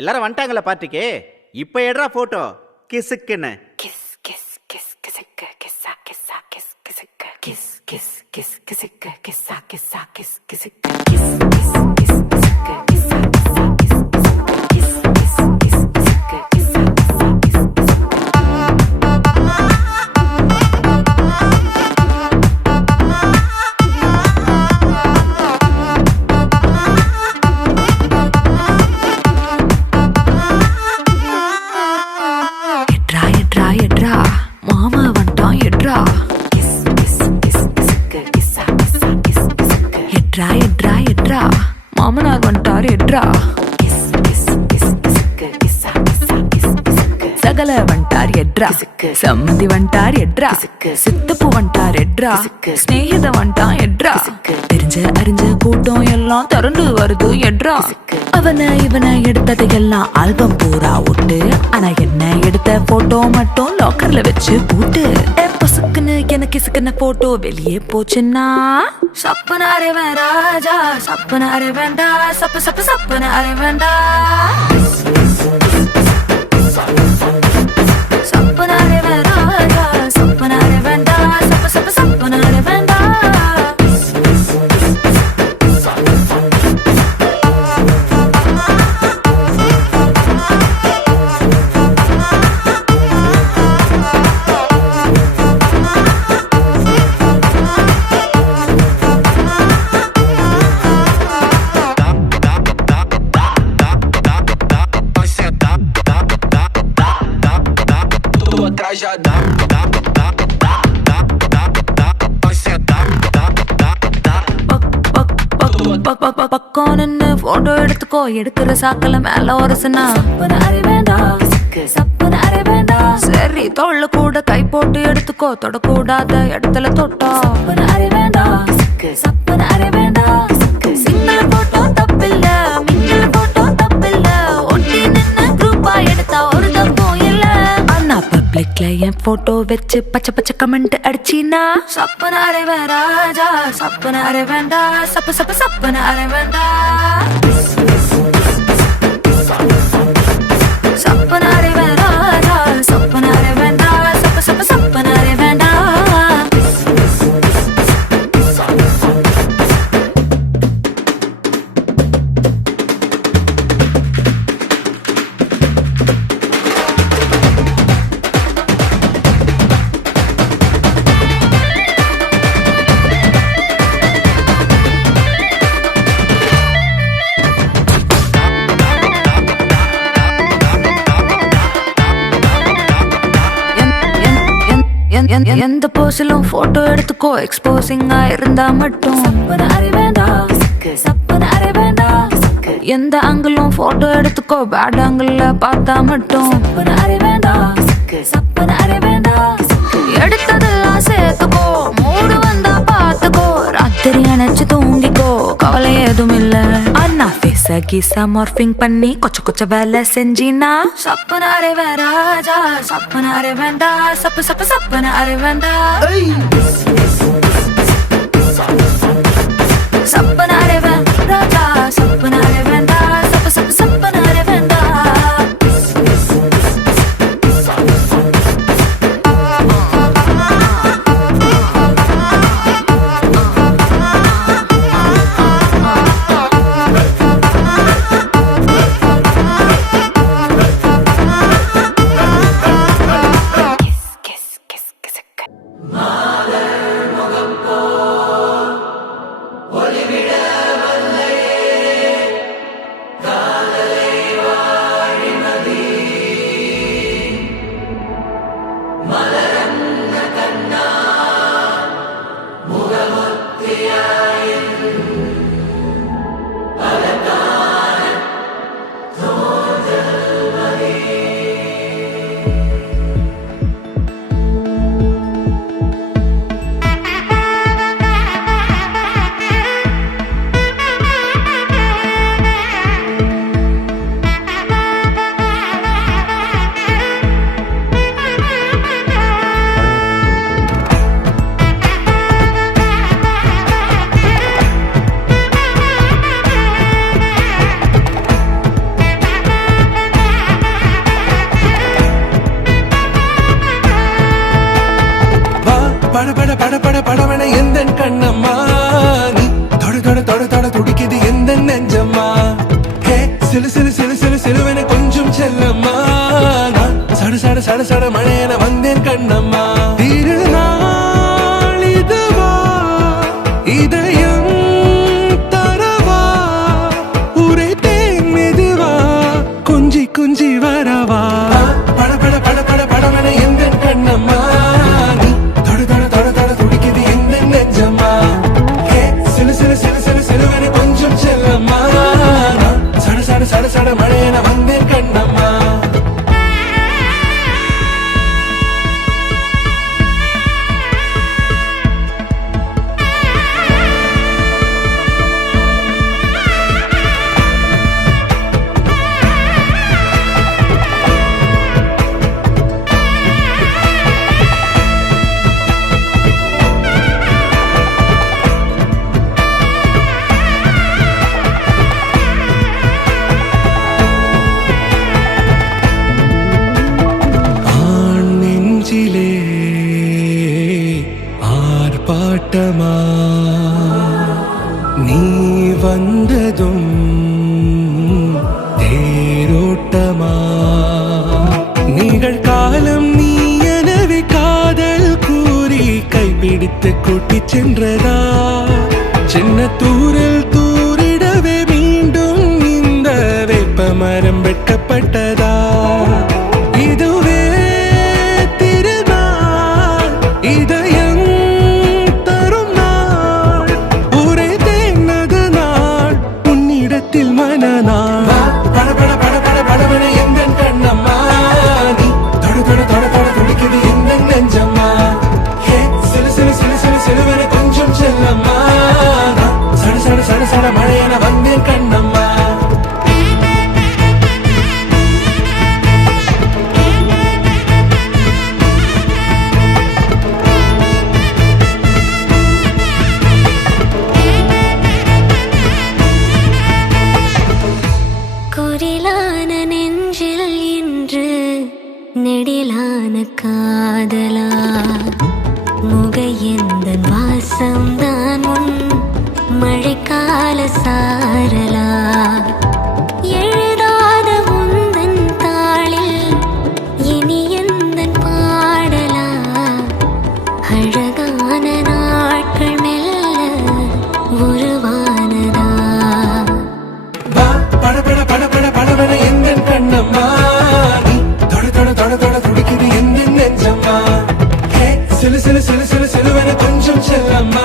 எல்லாரும் வந்துட்டாங்களா பார்ட்டிக்கு? இப்ப எடுறா போட்டோ கிசுக்குன்னு. கிஸ் கிஸ் கிஸ் கிஸ்க்கு கிஸ்ஸா கிஸ்ஸா கிஸ் கிஸ்க்கு கிஸ் கிஸ் கிஸ் கிஸ்க்கு கிஸ்ஸா கிஸ்ஸா கிஸ் கிஸ்க்கு கிஸ் கிஸ் கிஸ் கிஸ்க்கு கிஸ்ஸா கிஸ்ஸா கிஸ் கிஸ்க்கு கிஸ் கிஸ் கிஸ் கிஸ்க்கு கிஸ்ஸா மாமனார் வந்துட்டாரு எட்ரா. சகல வந்துட்டார் எட்ரா. சம்மந்தி வந்துட்டார் எட்ரா. சித்தப்பு வந்துட்டார் எட்ரா. ஸ்நேகித வந்துட்டான் எட்ரா. தெரிஞ்ச அறிஞ்ச கூட்டம் எல்லாம் திரண்டு வருது எட்ரா. அவனை இவனை எடுத்தது எல்லாம் ஆல்பம் பூரா விட்டு, ஆனா என்ன எடுத்த போட்டோ மட்டும் லாக்கர்ல வச்சு பூட்டு. பசுக்குன்னு எனக்கு இசுக்குன்னு போட்டோ வெளியே போச்சுன்னா சப்பன அரைவன் ராஜா, சப்பன அரைவேண்டா, சப்பு சப்பு சப்பன அரைவேண்டா. சப்பன அரைவன் ராஜா, சப்பன அரைவேண்டா, சப்பு சப்பு சப்பன அரைவேண்டா. பக்கம் நின்னு போட்டோ எடுத்துக்கோ, எடுக்கிற சாக்கல மேல ஒரசுனா சரி. தொள்ள கூட கை போட்டு எடுத்துக்கோ, தொடக்கூடாத இடத்துல தொட்டா சிங்கள போட்டோ தப்பில்ல, மிங்கள போட்டோ தப்பில்ல. ஒட்டி நின்னு குரூப்பா எடுத்தா ஒரு தப்பும் இல்ல. ஆனா பப்ளிக்ல என் போட்டோ வச்சு பச்சை பச்சை கமெண்ட் அடிச்சினா சப்பன அரைவன் ராஜா, சப்பன அரைவேண்டா, சப்பு சப்பு சப்பன அரைவேண்டா. சப்பன அரைவன் ராஜா, சப்பன அரைவேண்டா, சப்பு சப்பு சப்பன அரைவேண்டா. எந்த போஸிலும் போட்டோ எடுத்துக்கோ, எக்ஸ்போசிங்கா இருந்தா மட்டும். எந்த ஆங்கிளும் போட்டோ எடுத்துக்கோ, பேட் ஆங்கிள் பார்த்தா மட்டும். எடுத்ததெல்லாம் சேர்த்துக்கோ, மூடு வந்தா பாத்துக்கோ. ராத்திரி அணைச்சு தூங்கிக்கோ, கவலை எதுவும் இல்ல. அண்ணா ஃபேஸ கீசா மார்பிங் பண்ணி கொச்ச கொச்ச வேலை செஞ்சினா சப்பன அரைவன் ராஜா, சப்பன அரைவேண்டா, சப்பு சப்பு சப்பன அரைவேண்டா. சப்பன அரைவன் ராஜா, சப்பன அரைவேண்டா, சப்பு சப்பு சப்பன அரைவேண்டா. ஒளிவிட சிலு சிலு சிலு சிலு சிலுவென கொஞ்சம் செல்லம்மா நான் சட சட சட சட மழையென வந்தேன் கண்ணம்மா திருநாள் இதுவா இதயம் தரவா உரைத்தேன் மெதுவா கொஞ்சி கொஞ்சி வரவா பட பட பட பட படவென எந்த கண்ணம்மா நீ தொட தொட தொட தொட துடிக்குது எந்த நெஞ்சம்மா சிலு சிலு சிலு சிலு சிலுவென கொஞ்சம் செல்லம்மா சட சட சட சட மழையென வந்தேன் கண்ணம்மா ஆர்ப்பாட்டமா நீ வந்ததும் தேரோட்டமா நிகழ்காலம் நீ எனவே காதல் கூறி கைப்பிடித்து கூட்டிச் சென்றதா சின்ன தூரில் தூரிடவே மீண்டும் இந்த வேப்ப மரம் வெட்டப்பட்டதா இதுவே திருநாள் இதயம் தரும் நாள் உரைத்தேனது நாள் உன்னிடத்தில் மனநாள் பட பட பட பட படவென எந்த கண்ணம்மா நீ தொட தொட தொட தொட துடிக்குது எந்த நெஞ்சம்மா சிலு சிலு சிலு சிலு சிலுவென கொஞ்சம் செல்லம்மா சட சட சட சட மழையென வந்தேன் கண்ணம்மா குரிலான நெஞ்சில் இன்று நெடிலான காதலா முக எந்த வாசம்தான் உன் மழைக்கால சாரலா எழுதாத உந்தன் தாளில் இனி எந்தன் பாடலா அழகான நாட்கள் மெல்ல உருவானதா பட பட பட பட படவென எந்த கண்ணம்மா நீ தொட தொட தொட தொட துடிக்குது எந்த நெஞ்சம்மா சிலு சிலு சிலு சிலு சிலுவென கொஞ்சம் செல்லம்மா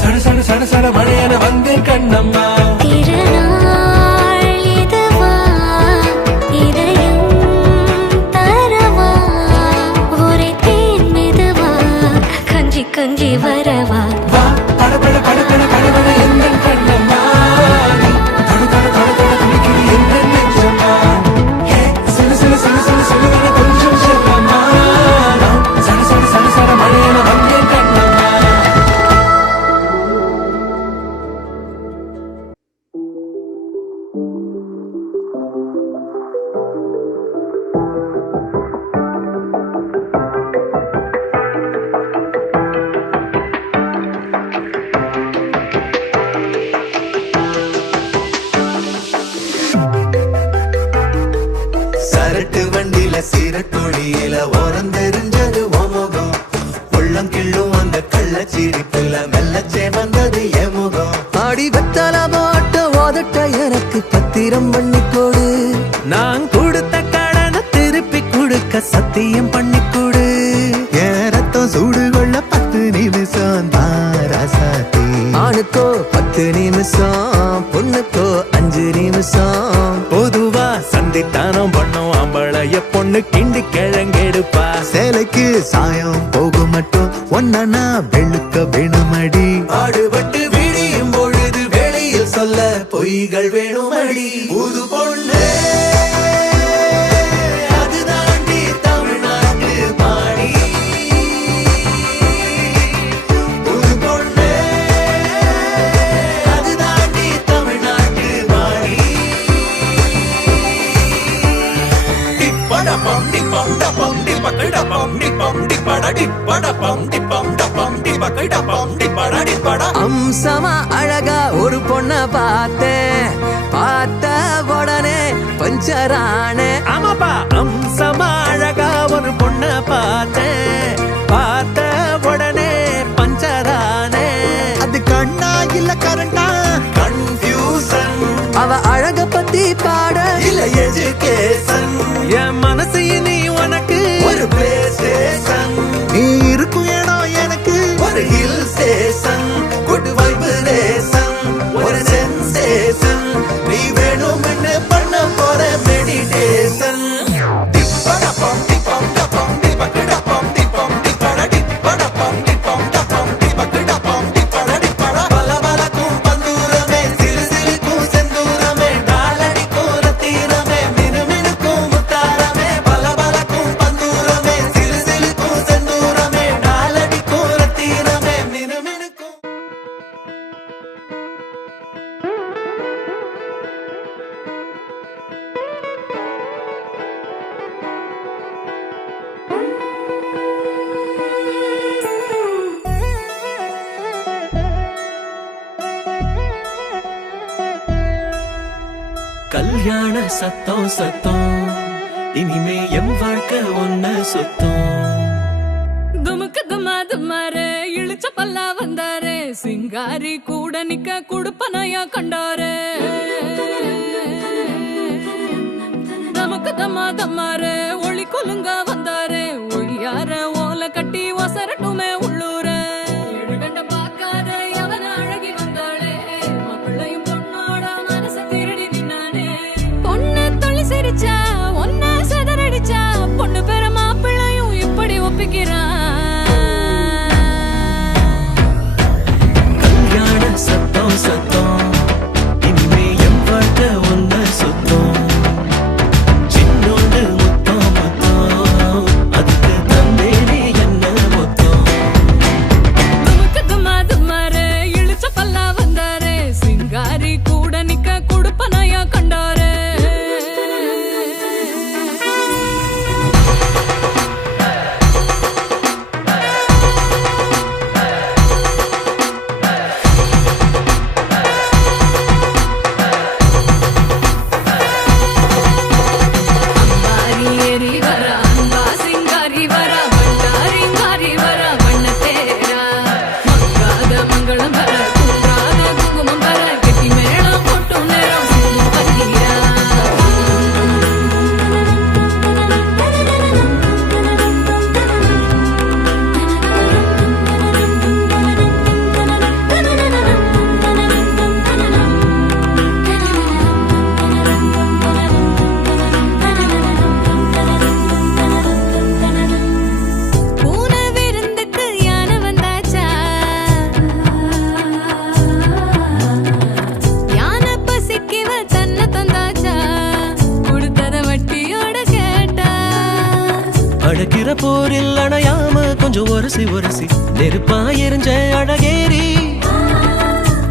சட சட சட சட மழையென வந்தேன் கண்ணம்மா திருநாள் இதுவா இதயம் தரவா உரைத்தேன் மெதுவா கொஞ்சி கொஞ்சி வரவா பட பட பட பட படவென எந்த கண்ணம்மா நீ தொட தொட தொட தொட துடிக்குது எந்த நெஞ்சம்மா சிலு சிலு சிலு சிலு சிலுவென கொஞ்சம் செல்லம்மா சட சட சட சட மழையென வந்தேன் கண்ணம்மா சரட்டு வண்டியில சீரட்டொழியில ஓரம் தெரிஞ்சது ஓமுகம் உள்ளம் கிள்ளும் அந்த கள்ளச்சிரிப்புல மெல்லச்சே வந்தது எமுகம் ஆடி வெத்தல போட்ட ஓதட்ட எனக்கு பத்திரம் பண்ணி கொடு நான் கொடுத்த கடனை திருப்பி கொடுக்க சத்தியம் பண்ணி கொடு என் ரத்தம் சூடு கொள்ள 10 நிமிஷம் தாராசாத்தி ஆணுக்கோ 10 நிமிஷம் பொண்ணுக்கோ 5 நிமிஷம் பொதுவா சந்தித்தானம் பண்ணும் ஆம்பளைய பொண்ணு கிண்டி கிழங்கெடுப்பா சேலைக்கு சாயம் போகும் மட்டும் ஒன்னா வெளுக்க வேணுமடி பாடுபட்டு விடியும் பொழுது வெளியில் சொல்ல பொய்கள் வேணுமடி புது பொண்ணு அதுதாண்டி தமிழ்நாட்டு பாடி புது பொண்ணு அதுதாண்டி தமிழ்நாட்டு பாடி டிப்படபம் டிப்பம் டபம் டிப்பகடபம் டிப்பம் டிப்பட டிப்படபம் டிப்பம் டபம் டிப்பகடபம் டிப்பட டிப்பட அம்சமா அழகா ஒரு பொண்ண பார்த்தேன் பார்த்த பஞ்சரான. ஆமாப்பா, அம்சமா அழகா ஒரு பொண்ண பார்த்தேன், பார்த்த உடனே பஞ்சரான. அது கண்ணா இல்ல கரண்டா கன்ஃபியூசன். அவ அழக பத்தி பாட இல்ல எஜுகேஷன். என் மனசு நீ உனக்கு ஒரு பிளே ஸ்டேஷன். நீ இருக்கும் இடம் எனக்கு ஒரு ஹில் ஸ்டேஷன். குட் வைப்ரேஷன், ஒரு சென்சேஷன். நீ வேணும் என்ன பண்ண போற மெடிடேஷன். கல்யாண சத்தம் சத்தம், இனிமே என் வாழ்க்கை ஒன்ன சுத்தம். துமுக்கு துமா துமாரே இழுச்ச பல்லா வந்தாரே, சிங்காரி கூட நிக்க குடுப்பனையா கண்டாரே. தமக்கு தமா தமாரே ஒளி கொலுங்க வந்தாரே, ஒளியார ஓலை கட்டி ஒசரட்டுமே உள்ளூர. எழுகண்ட பார்க்காத எவன அழகி வந்தாளே, மாப்பிள்ளையும் பொண்ணோட மனச திருடி நின்னானே. பொண்ணு தொழில் சிரிச்சா ஒன்ன சதறடிச்சா, பொண்ணு பேர மாப்பிள்ளையும் இப்படி ஒப்பிக்கிறான். கல்யாண சத்தம் சத்தம், இனிமே என் வாழ்க்கை ஒன்ன சுத்தம். சின்னோண்டு முத்தம் முத்தம், அதுக்கு தந்தேனே என்ன மொத்தம். துமுக்கு துமா துமாரே இழுச்ச பல்லா வந்தாரே, சிங்காரி கூட நிக்க குடுப்பனையா கண்டாரே. அம்பாரி ஏறி வரா, அன்பா சிங்காரி வரா, பண்டாரிங்காரி வரா, வண்ணத்தேரா. மங்காத மங்களம் வர, குன்றாத குங்குமம் வர, கெட்டி மேளம் கொட்டும் நேரம் சிங்கம் பந்தீரா. பூனை விருந்துக்கு யானை வந்தாச்சா, யானை பசிக்குவ தன்னை தந்தாச்சா, கொடுத்தத வட்டியோட கேட்டா. அழகிற போரில் அணையாம கொஞ்சம் ஒரசி ஒரசி, நெருப்பா எரிஞ்ச அழகேரி.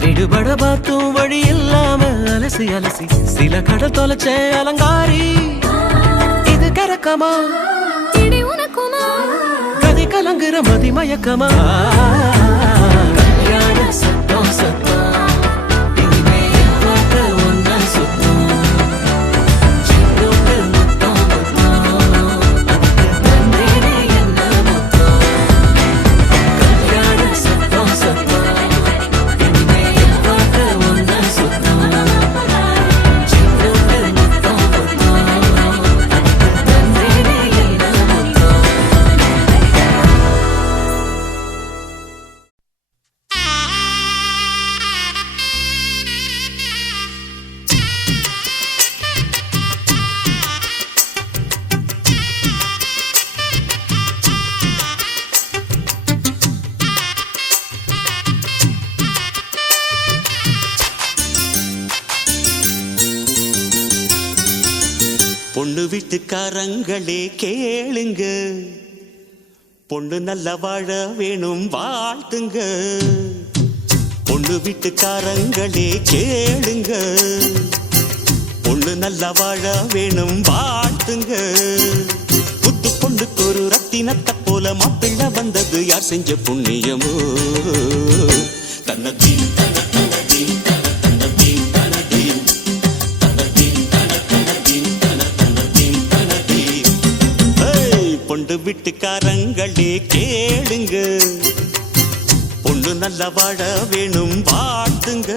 விடுபட பார்த்தும் வழி இல்லாம அலசி அலசி, சில கடல் தொலைச்ச அலங்காரி. இது கரக்கமா இடி உனக்குமா, கதை கலங்குற மதி மயக்கமா. கல்யாண சத்தம் சத்தம், இனிமே என் வாழ்க்கை ஒன்ன சுத்தம். சின்னோண்டு முத்தம் முத்தம், அதுக்கு தந்தேனே என்ன மொத்தம். கல்யாண சத்தம் சத்தம், இனிமே என் வாழ்க்கை ஒன்ன சுத்தம். சின்னோண்டு முத்தம் முத்தம், அதுக்கு தந்தேனே என்ன மொத்தம். பொண்ணு வீட்டுக்காரங்களே கேளுங்க, பொண்ணு நல்ல வாழ வேணும் வாழ்த்துங்க. பொண்ணு வீட்டுக்காரங்களே கேளுங்க, பொண்ணு நல்ல வாழ வேணும் வாழ்த்துங்க. புத்து பொண்ணுக்கு ஒரு ரத்தினத்தை போல மாப்பிள்ளை வந்தது யார் செஞ்ச புண்ணியமோ. தன்னதி தன்னதி தன்னதி தன்னதி தன்னதி நல்ல வாழ வேணும் வாழ்த்துங்க.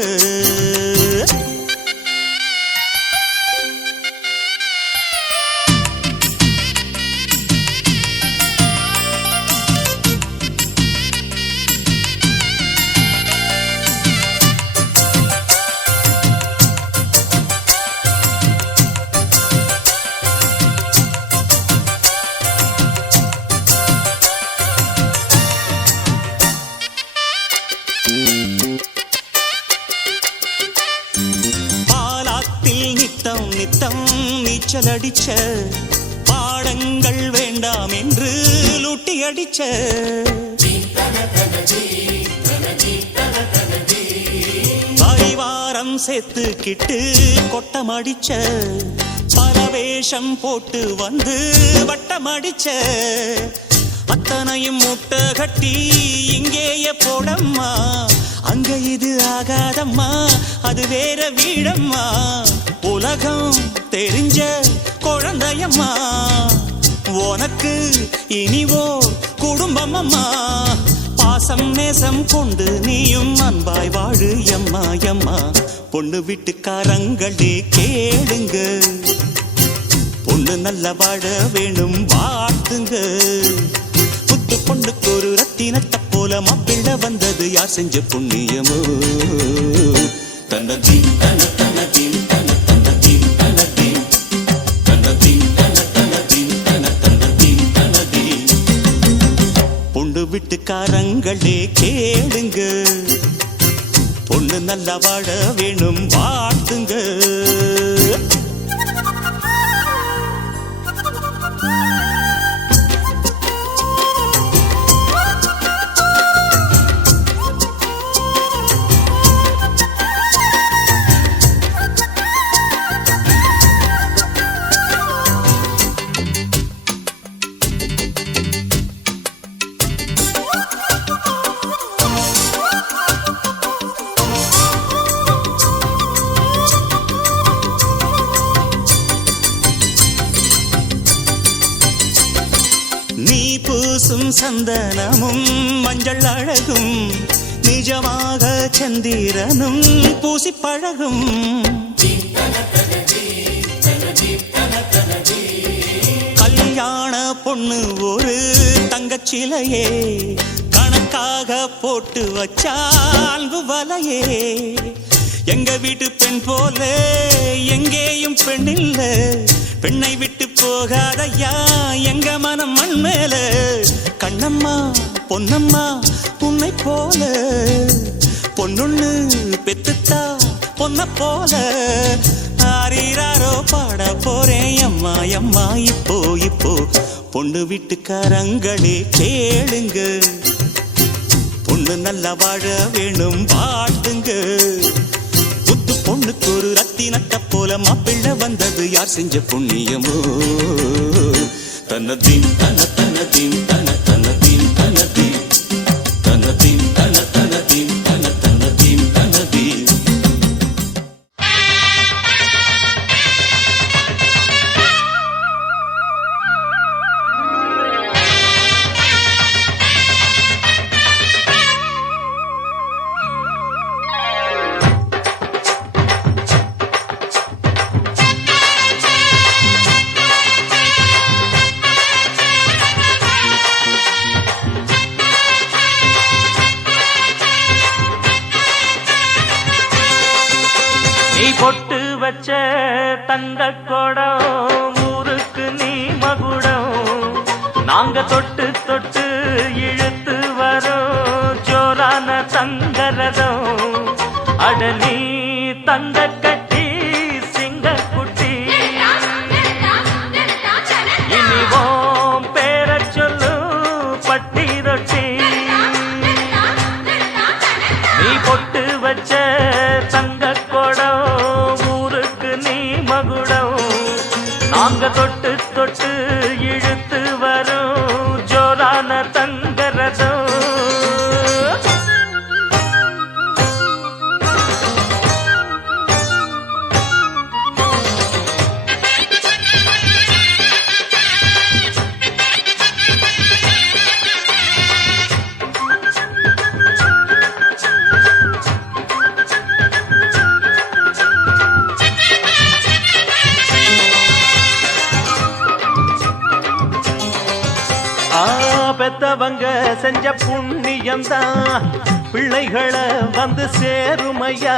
நீச்சல் அடிச்ச பாடங்கள் வேண்டாம் என்று லூட்டி அடிச்ச பரிவாரம் சேர்த்துக்கிட்டு கொட்டம் அடிச்ச பல வேஷம் போட்டு வந்து வட்டம் அடிச்ச அத்தனையும் முட்டை கட்டி இங்கேயே போடம்மா, அங்க இது ஆகாதம்மா, அது வேற வீடம்மா. உலகம் தெரிஞ்ச குழந்தையம்மா, உனக்கு இனிவோ குடும்பம் அம்மா. பாசம் நேசம் கொண்டு நீயும் அன்பாய் வாழு எம்மா எம்மா. பொண்ணு வீட்டுக்காரங்களே கேளுங்க, பொண்ணு நல்ல வாழ வேணும் வாழ்த்துங்க. புத்து பொண்ணுக்கு ஒரு ரத்தினத்தை போல மாப்பிள்ளை வந்தது யார் செஞ்ச புண்ணியமோ. தன்னதீன் தன தன்னதீன் தன தன்னதீன் தனதீன் தன்னதீன் தன தன்னதீன் தன தன்னதீன் தனதீன். பொண்ணு வீட்டுக்காரங்களே கேளுங்க, பொண்ணு நல்லா வாழ வேணும் வாழ்த்துங்க. சந்தனமும் மஞ்சள் அழகும் நிஜமாக சந்திரனும் பூசி பழகும். கல்யாண பொண்ணு ஒரு தங்கச்சிலையே கணக்காக போட்டு வச்சால் வலையே. எங்க வீட்டு பெண் போல எங்கேயும் பெண் இல்ல, பெண்ணை விட்டு போகாதையா எங்க மனம் மண் மேல. கண்ணம்மா பொன்னம்மா உன்னை போல பொன்னொன்னு பெத்துத்தா பொன்ன போல. ஆரீராரோ பாட போறேன் அம்மா அம்மா இப்போ இப்போ. பொண்ணு வீட்டுக்காரங்களே கேளுங்க, பொண்ணு நல்லா வாழ வேணும் வாழ்த்துங்க. புத்து பொண்ணுக்கு ஒரு ரத்தினத்தை போல மாப்பிள்ளை வந்தது யார் செஞ்ச புண்ணியமோ. தன்னதீன் தன தன்னதீன் தன தன்னதீன் தனதீன் தன்னதீன் தன தன்னதீன் தன தன்னதீன் தனதீன். பொட்டு வச்ச தங்க கொடம் ஊருக்கு நீ மகுடம். நாங்க தொட்டு தொட்டு இழுத்து வரோம் ஜோரான தங்கரதம். அடலி தங்க கட்டி சிங்க குட்டி இனிவோம் பேர சொல்லு பட்டி ரொட்டி. நீ பொட்டு வச்ச தங்க நாங்க தொட்டு தொட்டு இழுத்து வரும் ஜோரான தங்கரதம். பெத்தவங்க செஞ்ச புண்ணியம்தான் பிள்ளைகளை வந்து சேருமையா.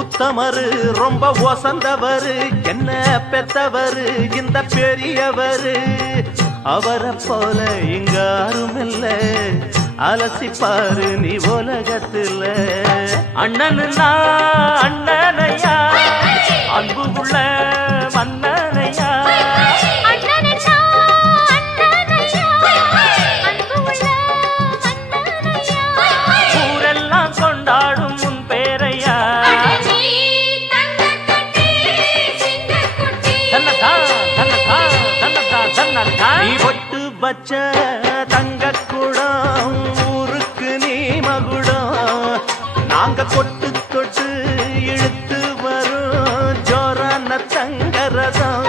உத்தமரு ரொம்ப ஒசந்தவரு என்ன பெத்தவரு இந்த பெரியவரு. அவரை போல இங்க யாரும் இல்ல அலசிப்பாரு நீ உலகத்துல. அண்ணனுன்னா அண்ணனையா அன்பு உள்ள மன்னனையா. ஊரெல்லாம் கொண்டாடும் உன் பேரையா. நீ ஒட்டு வச்ச தங்க குடம் ஊருக்கு நீ மகுடம். நாங்க கொட்டு தொட்டு இழுத்து வரும் ஜோரான தங்கரதம்.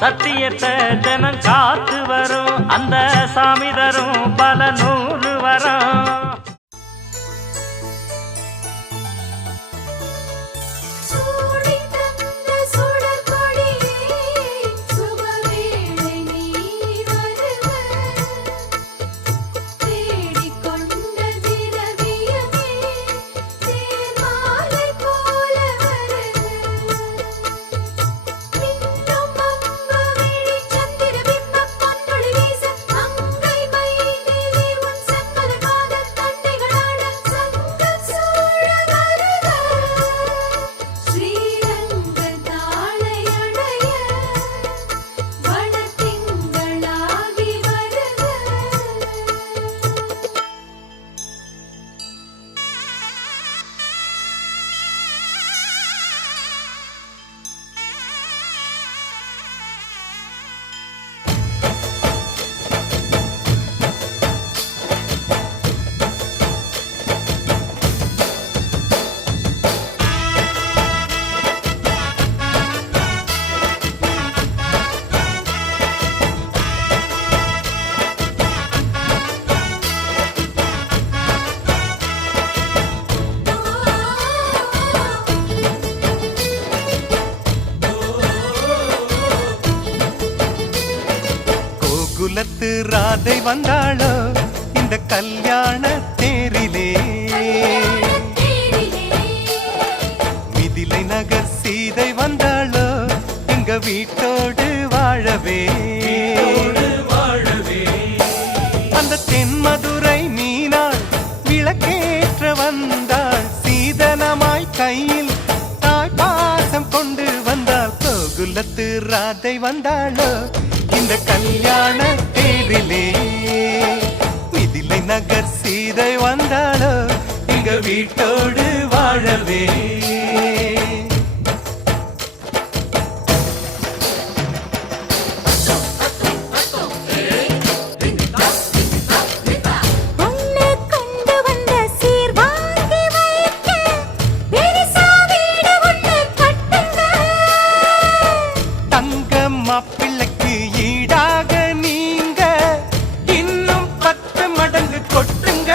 சத்தியத்தை தினம் காத்து வரும் அந்த சாமி தரும் பல 100 வரும். குலத்து ராதை வந்தாளோ இந்த கல்யாண தேரிலே. மிதிலை நகர் சீதை வந்தாளோ எங்க வீட்டோடு வாழவே. அந்த தென்மதுரை மீனாள் விளக்கேற்ற வந்தாள். சீதனமாய் கையில் தாய் பாசம் கொண்டு வந்தாள். கோகுலத்து ராதை வந்தாளோ இந்த கல்யாண தேரிலே. மிதிலை நகர் சீதை வந்தாளோ எங்க வீட்டோடு வாழவே. மாப்பிள்ளைக்கு ஈடாக நீங்க இன்னும் 10 மடங்கு கொட்டுங்க.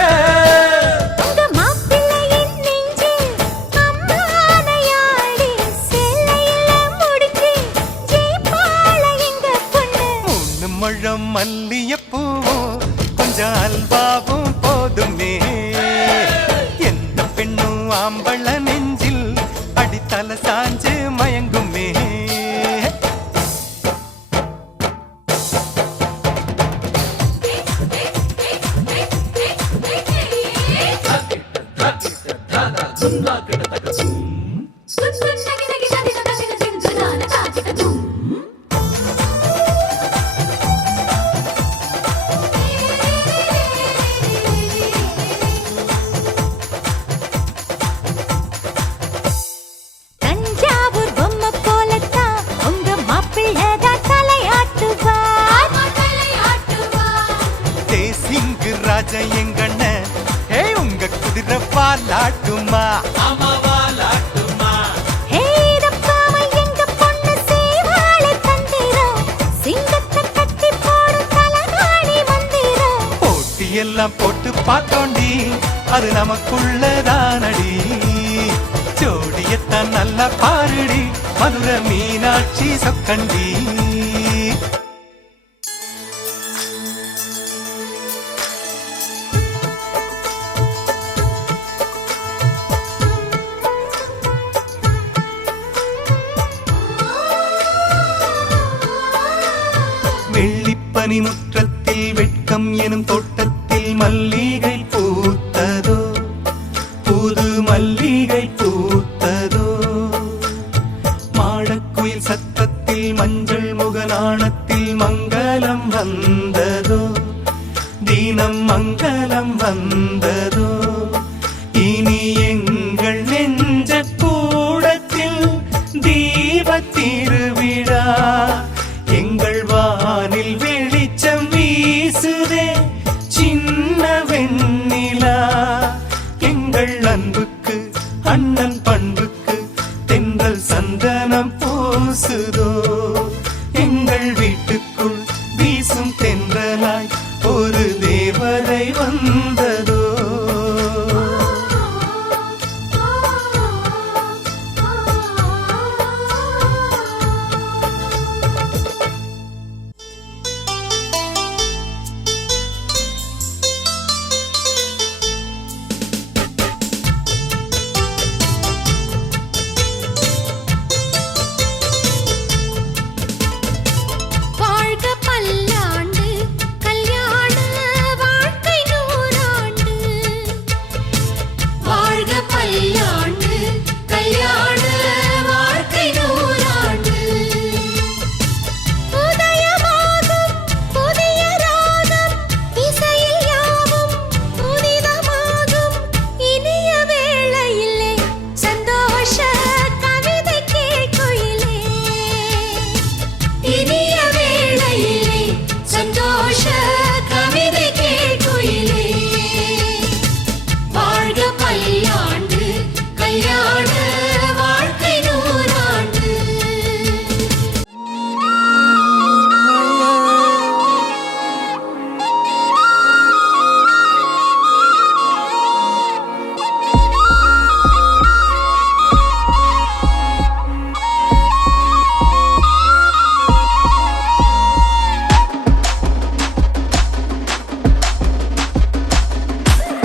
முழம் மல்லியப்பூவும் கொஞ்சம் அல்வாவும் போதுமே. எந்த பெண்ணும் ஆம்பள நெஞ்சில் அடித்தல சாஞ்சு மயங்குமே. பார்த்தோண்டி அது நமக்குள்ளதானடி ஜோடியத்தான் நல்லா பாருடி மதுரை மீனாட்சி சொக்கண்டி வெள்ளிப்பனிமுற்றத்தில் வெட்கம் எனும் தோட்டத்தில் மல்லிகை பூத்ததோ புது மல்லிகை பூத்ததோ மாடக்குயில் சத்தத்தில் மஞ்சள் முகநாணத்தில் மங்களம் வந்ததோ தினம் மங்களம் வந்ததோ இனி எங்கள் நெஞ்ச கூடத்தில் தீபத் திருவிழா எங்கள் வானில் வெளிச்சம் வீசுதே சின்ன வெண்ணிலா எங்கள் அன்புக்கு அண்ணன் பண்புக்கு தென்றல் சந்தனம் பூசுதோ எங்கள் வீட்டுக்குள் வீசும் தென்றலாய் ஒரு தேவதை வந்ததோ வாழ்க பல்லாண்டு கல்யாண வாழ்க்கை நூறாண்டு வாழ்க பல்லாண்டு கல்யாண வாழ்க்கை நூறாண்டு உதயமாகும் புதிய ராகம் இசையில் யாவும் புனிதமாகும் இனிய வேளையிலே சந்தோஷ கவிதை கேட்குயிலே இனிய வேளையிலே சந்தோஷ கவிதை கேட்குயிலே வாழ்க பல்லாண்டு கல்யாண வாழ்க்கை நூறாண்டு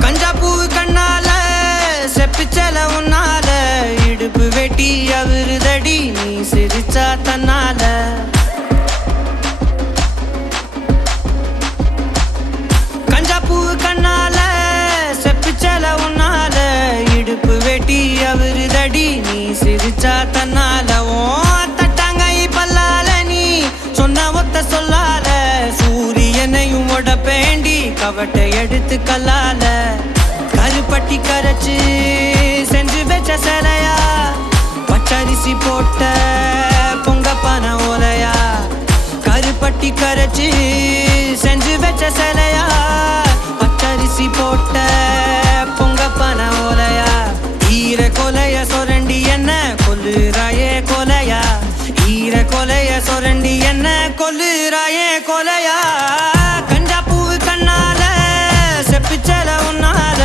கஞ்சாப்பூ கண்ணால செப்பிச்சல உன்னால இடுப்பு வெட்டி அவருதடி நீ சிரிச்சா தன்னால கஞ்சாப்பூ கண்ணால செப்பிச்சல உன்னால இடுப்பு வெட்டி அவருதடி நீ சிரிச்சா தன்னால ஓ தட்டாங்கை பல்லால நீ சொன்ன ஒத்த சொல்லால சூரியனையும் உடப்பேண்டி கவட்டை எடுத்து கல்லால கருப்பட்டி கரைச்சு செஞ்சு வச்ச சிலையா பச்சரிசி போட்ட பொங்க பன ஓலையா கருப்பட்டி கரைச்சு செஞ்சு வச்ச சிலையா பச்சரிசி போட்ட பொங்க பன ஓலையா ஈர கொலைய சொரண்டி என்ன கொல்லுறாயே கொலையா ஈர கொலைய சொரண்டி என்ன கொல்லுறாயே கொலையா கஞ்சாப்பூ கண்ணால செப்பிச்சல உன்னால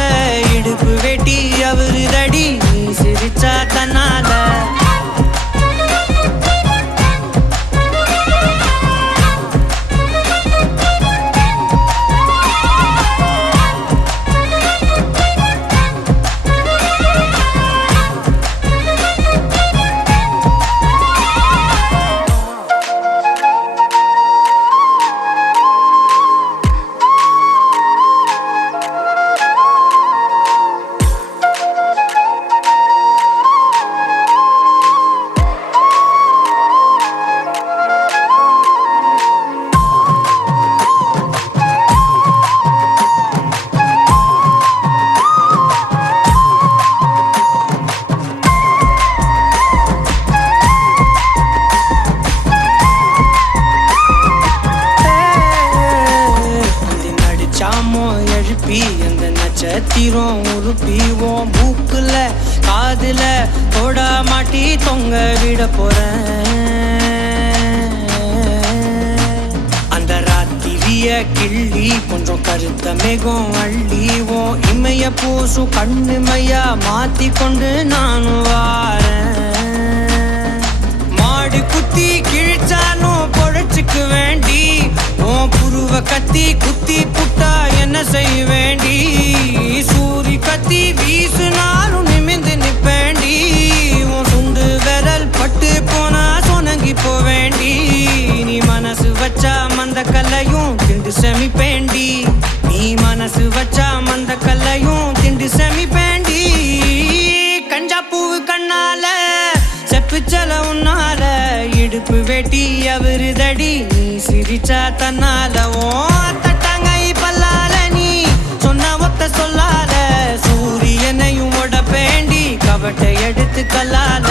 இடுப்பு வெட்டி அவருதடி நீ சிரிச்சா தன்னால நட்சத்திரம் உருப்பிவோம் மூக்குல காதுல தொட மாட்டி தொங்க விட போறேன் அந்த ராத்திரிய கிள்ளி கொஞ்சம் கருத்த மேகம் அள்ளிவோம் இமைய பூசும் கண்ணுமையா மாத்தி கொண்டு நானும் வாரேன் மாடு குத்தி கிழிச்சாலும் பொழைச்சுக்கு வேண்டி உன் புருவ கத்தி குத்தி புட்டா என்ன செய்ய வேண்டி சூரி கத்தி வீசுனாலும் நிமிந்து நிப்பேண்டி உன் சுண்டு விரல் பட்டு போனா சொனங்கி போவேண்டி நீ மனசு வச்சா மந்த கல்லையும் திண்டு செமிப்பேண்டி நீ மனசு வச்சா மந்த கல்லையும் திண்டு செமிப்பேண்டி கஞ்சா பூவு கண்ணால செப்புச்சல உன்னால இடுப்பு வெட்டி அவருதடி நீ சிரிச்சா தன்னால ஓ தட்டாங்கை பல்லால நீ சொன்ன ஒத்த சொல்லால சூரியனையும் உடப்பேண்டி கவட்டை எடுத்து கல்லால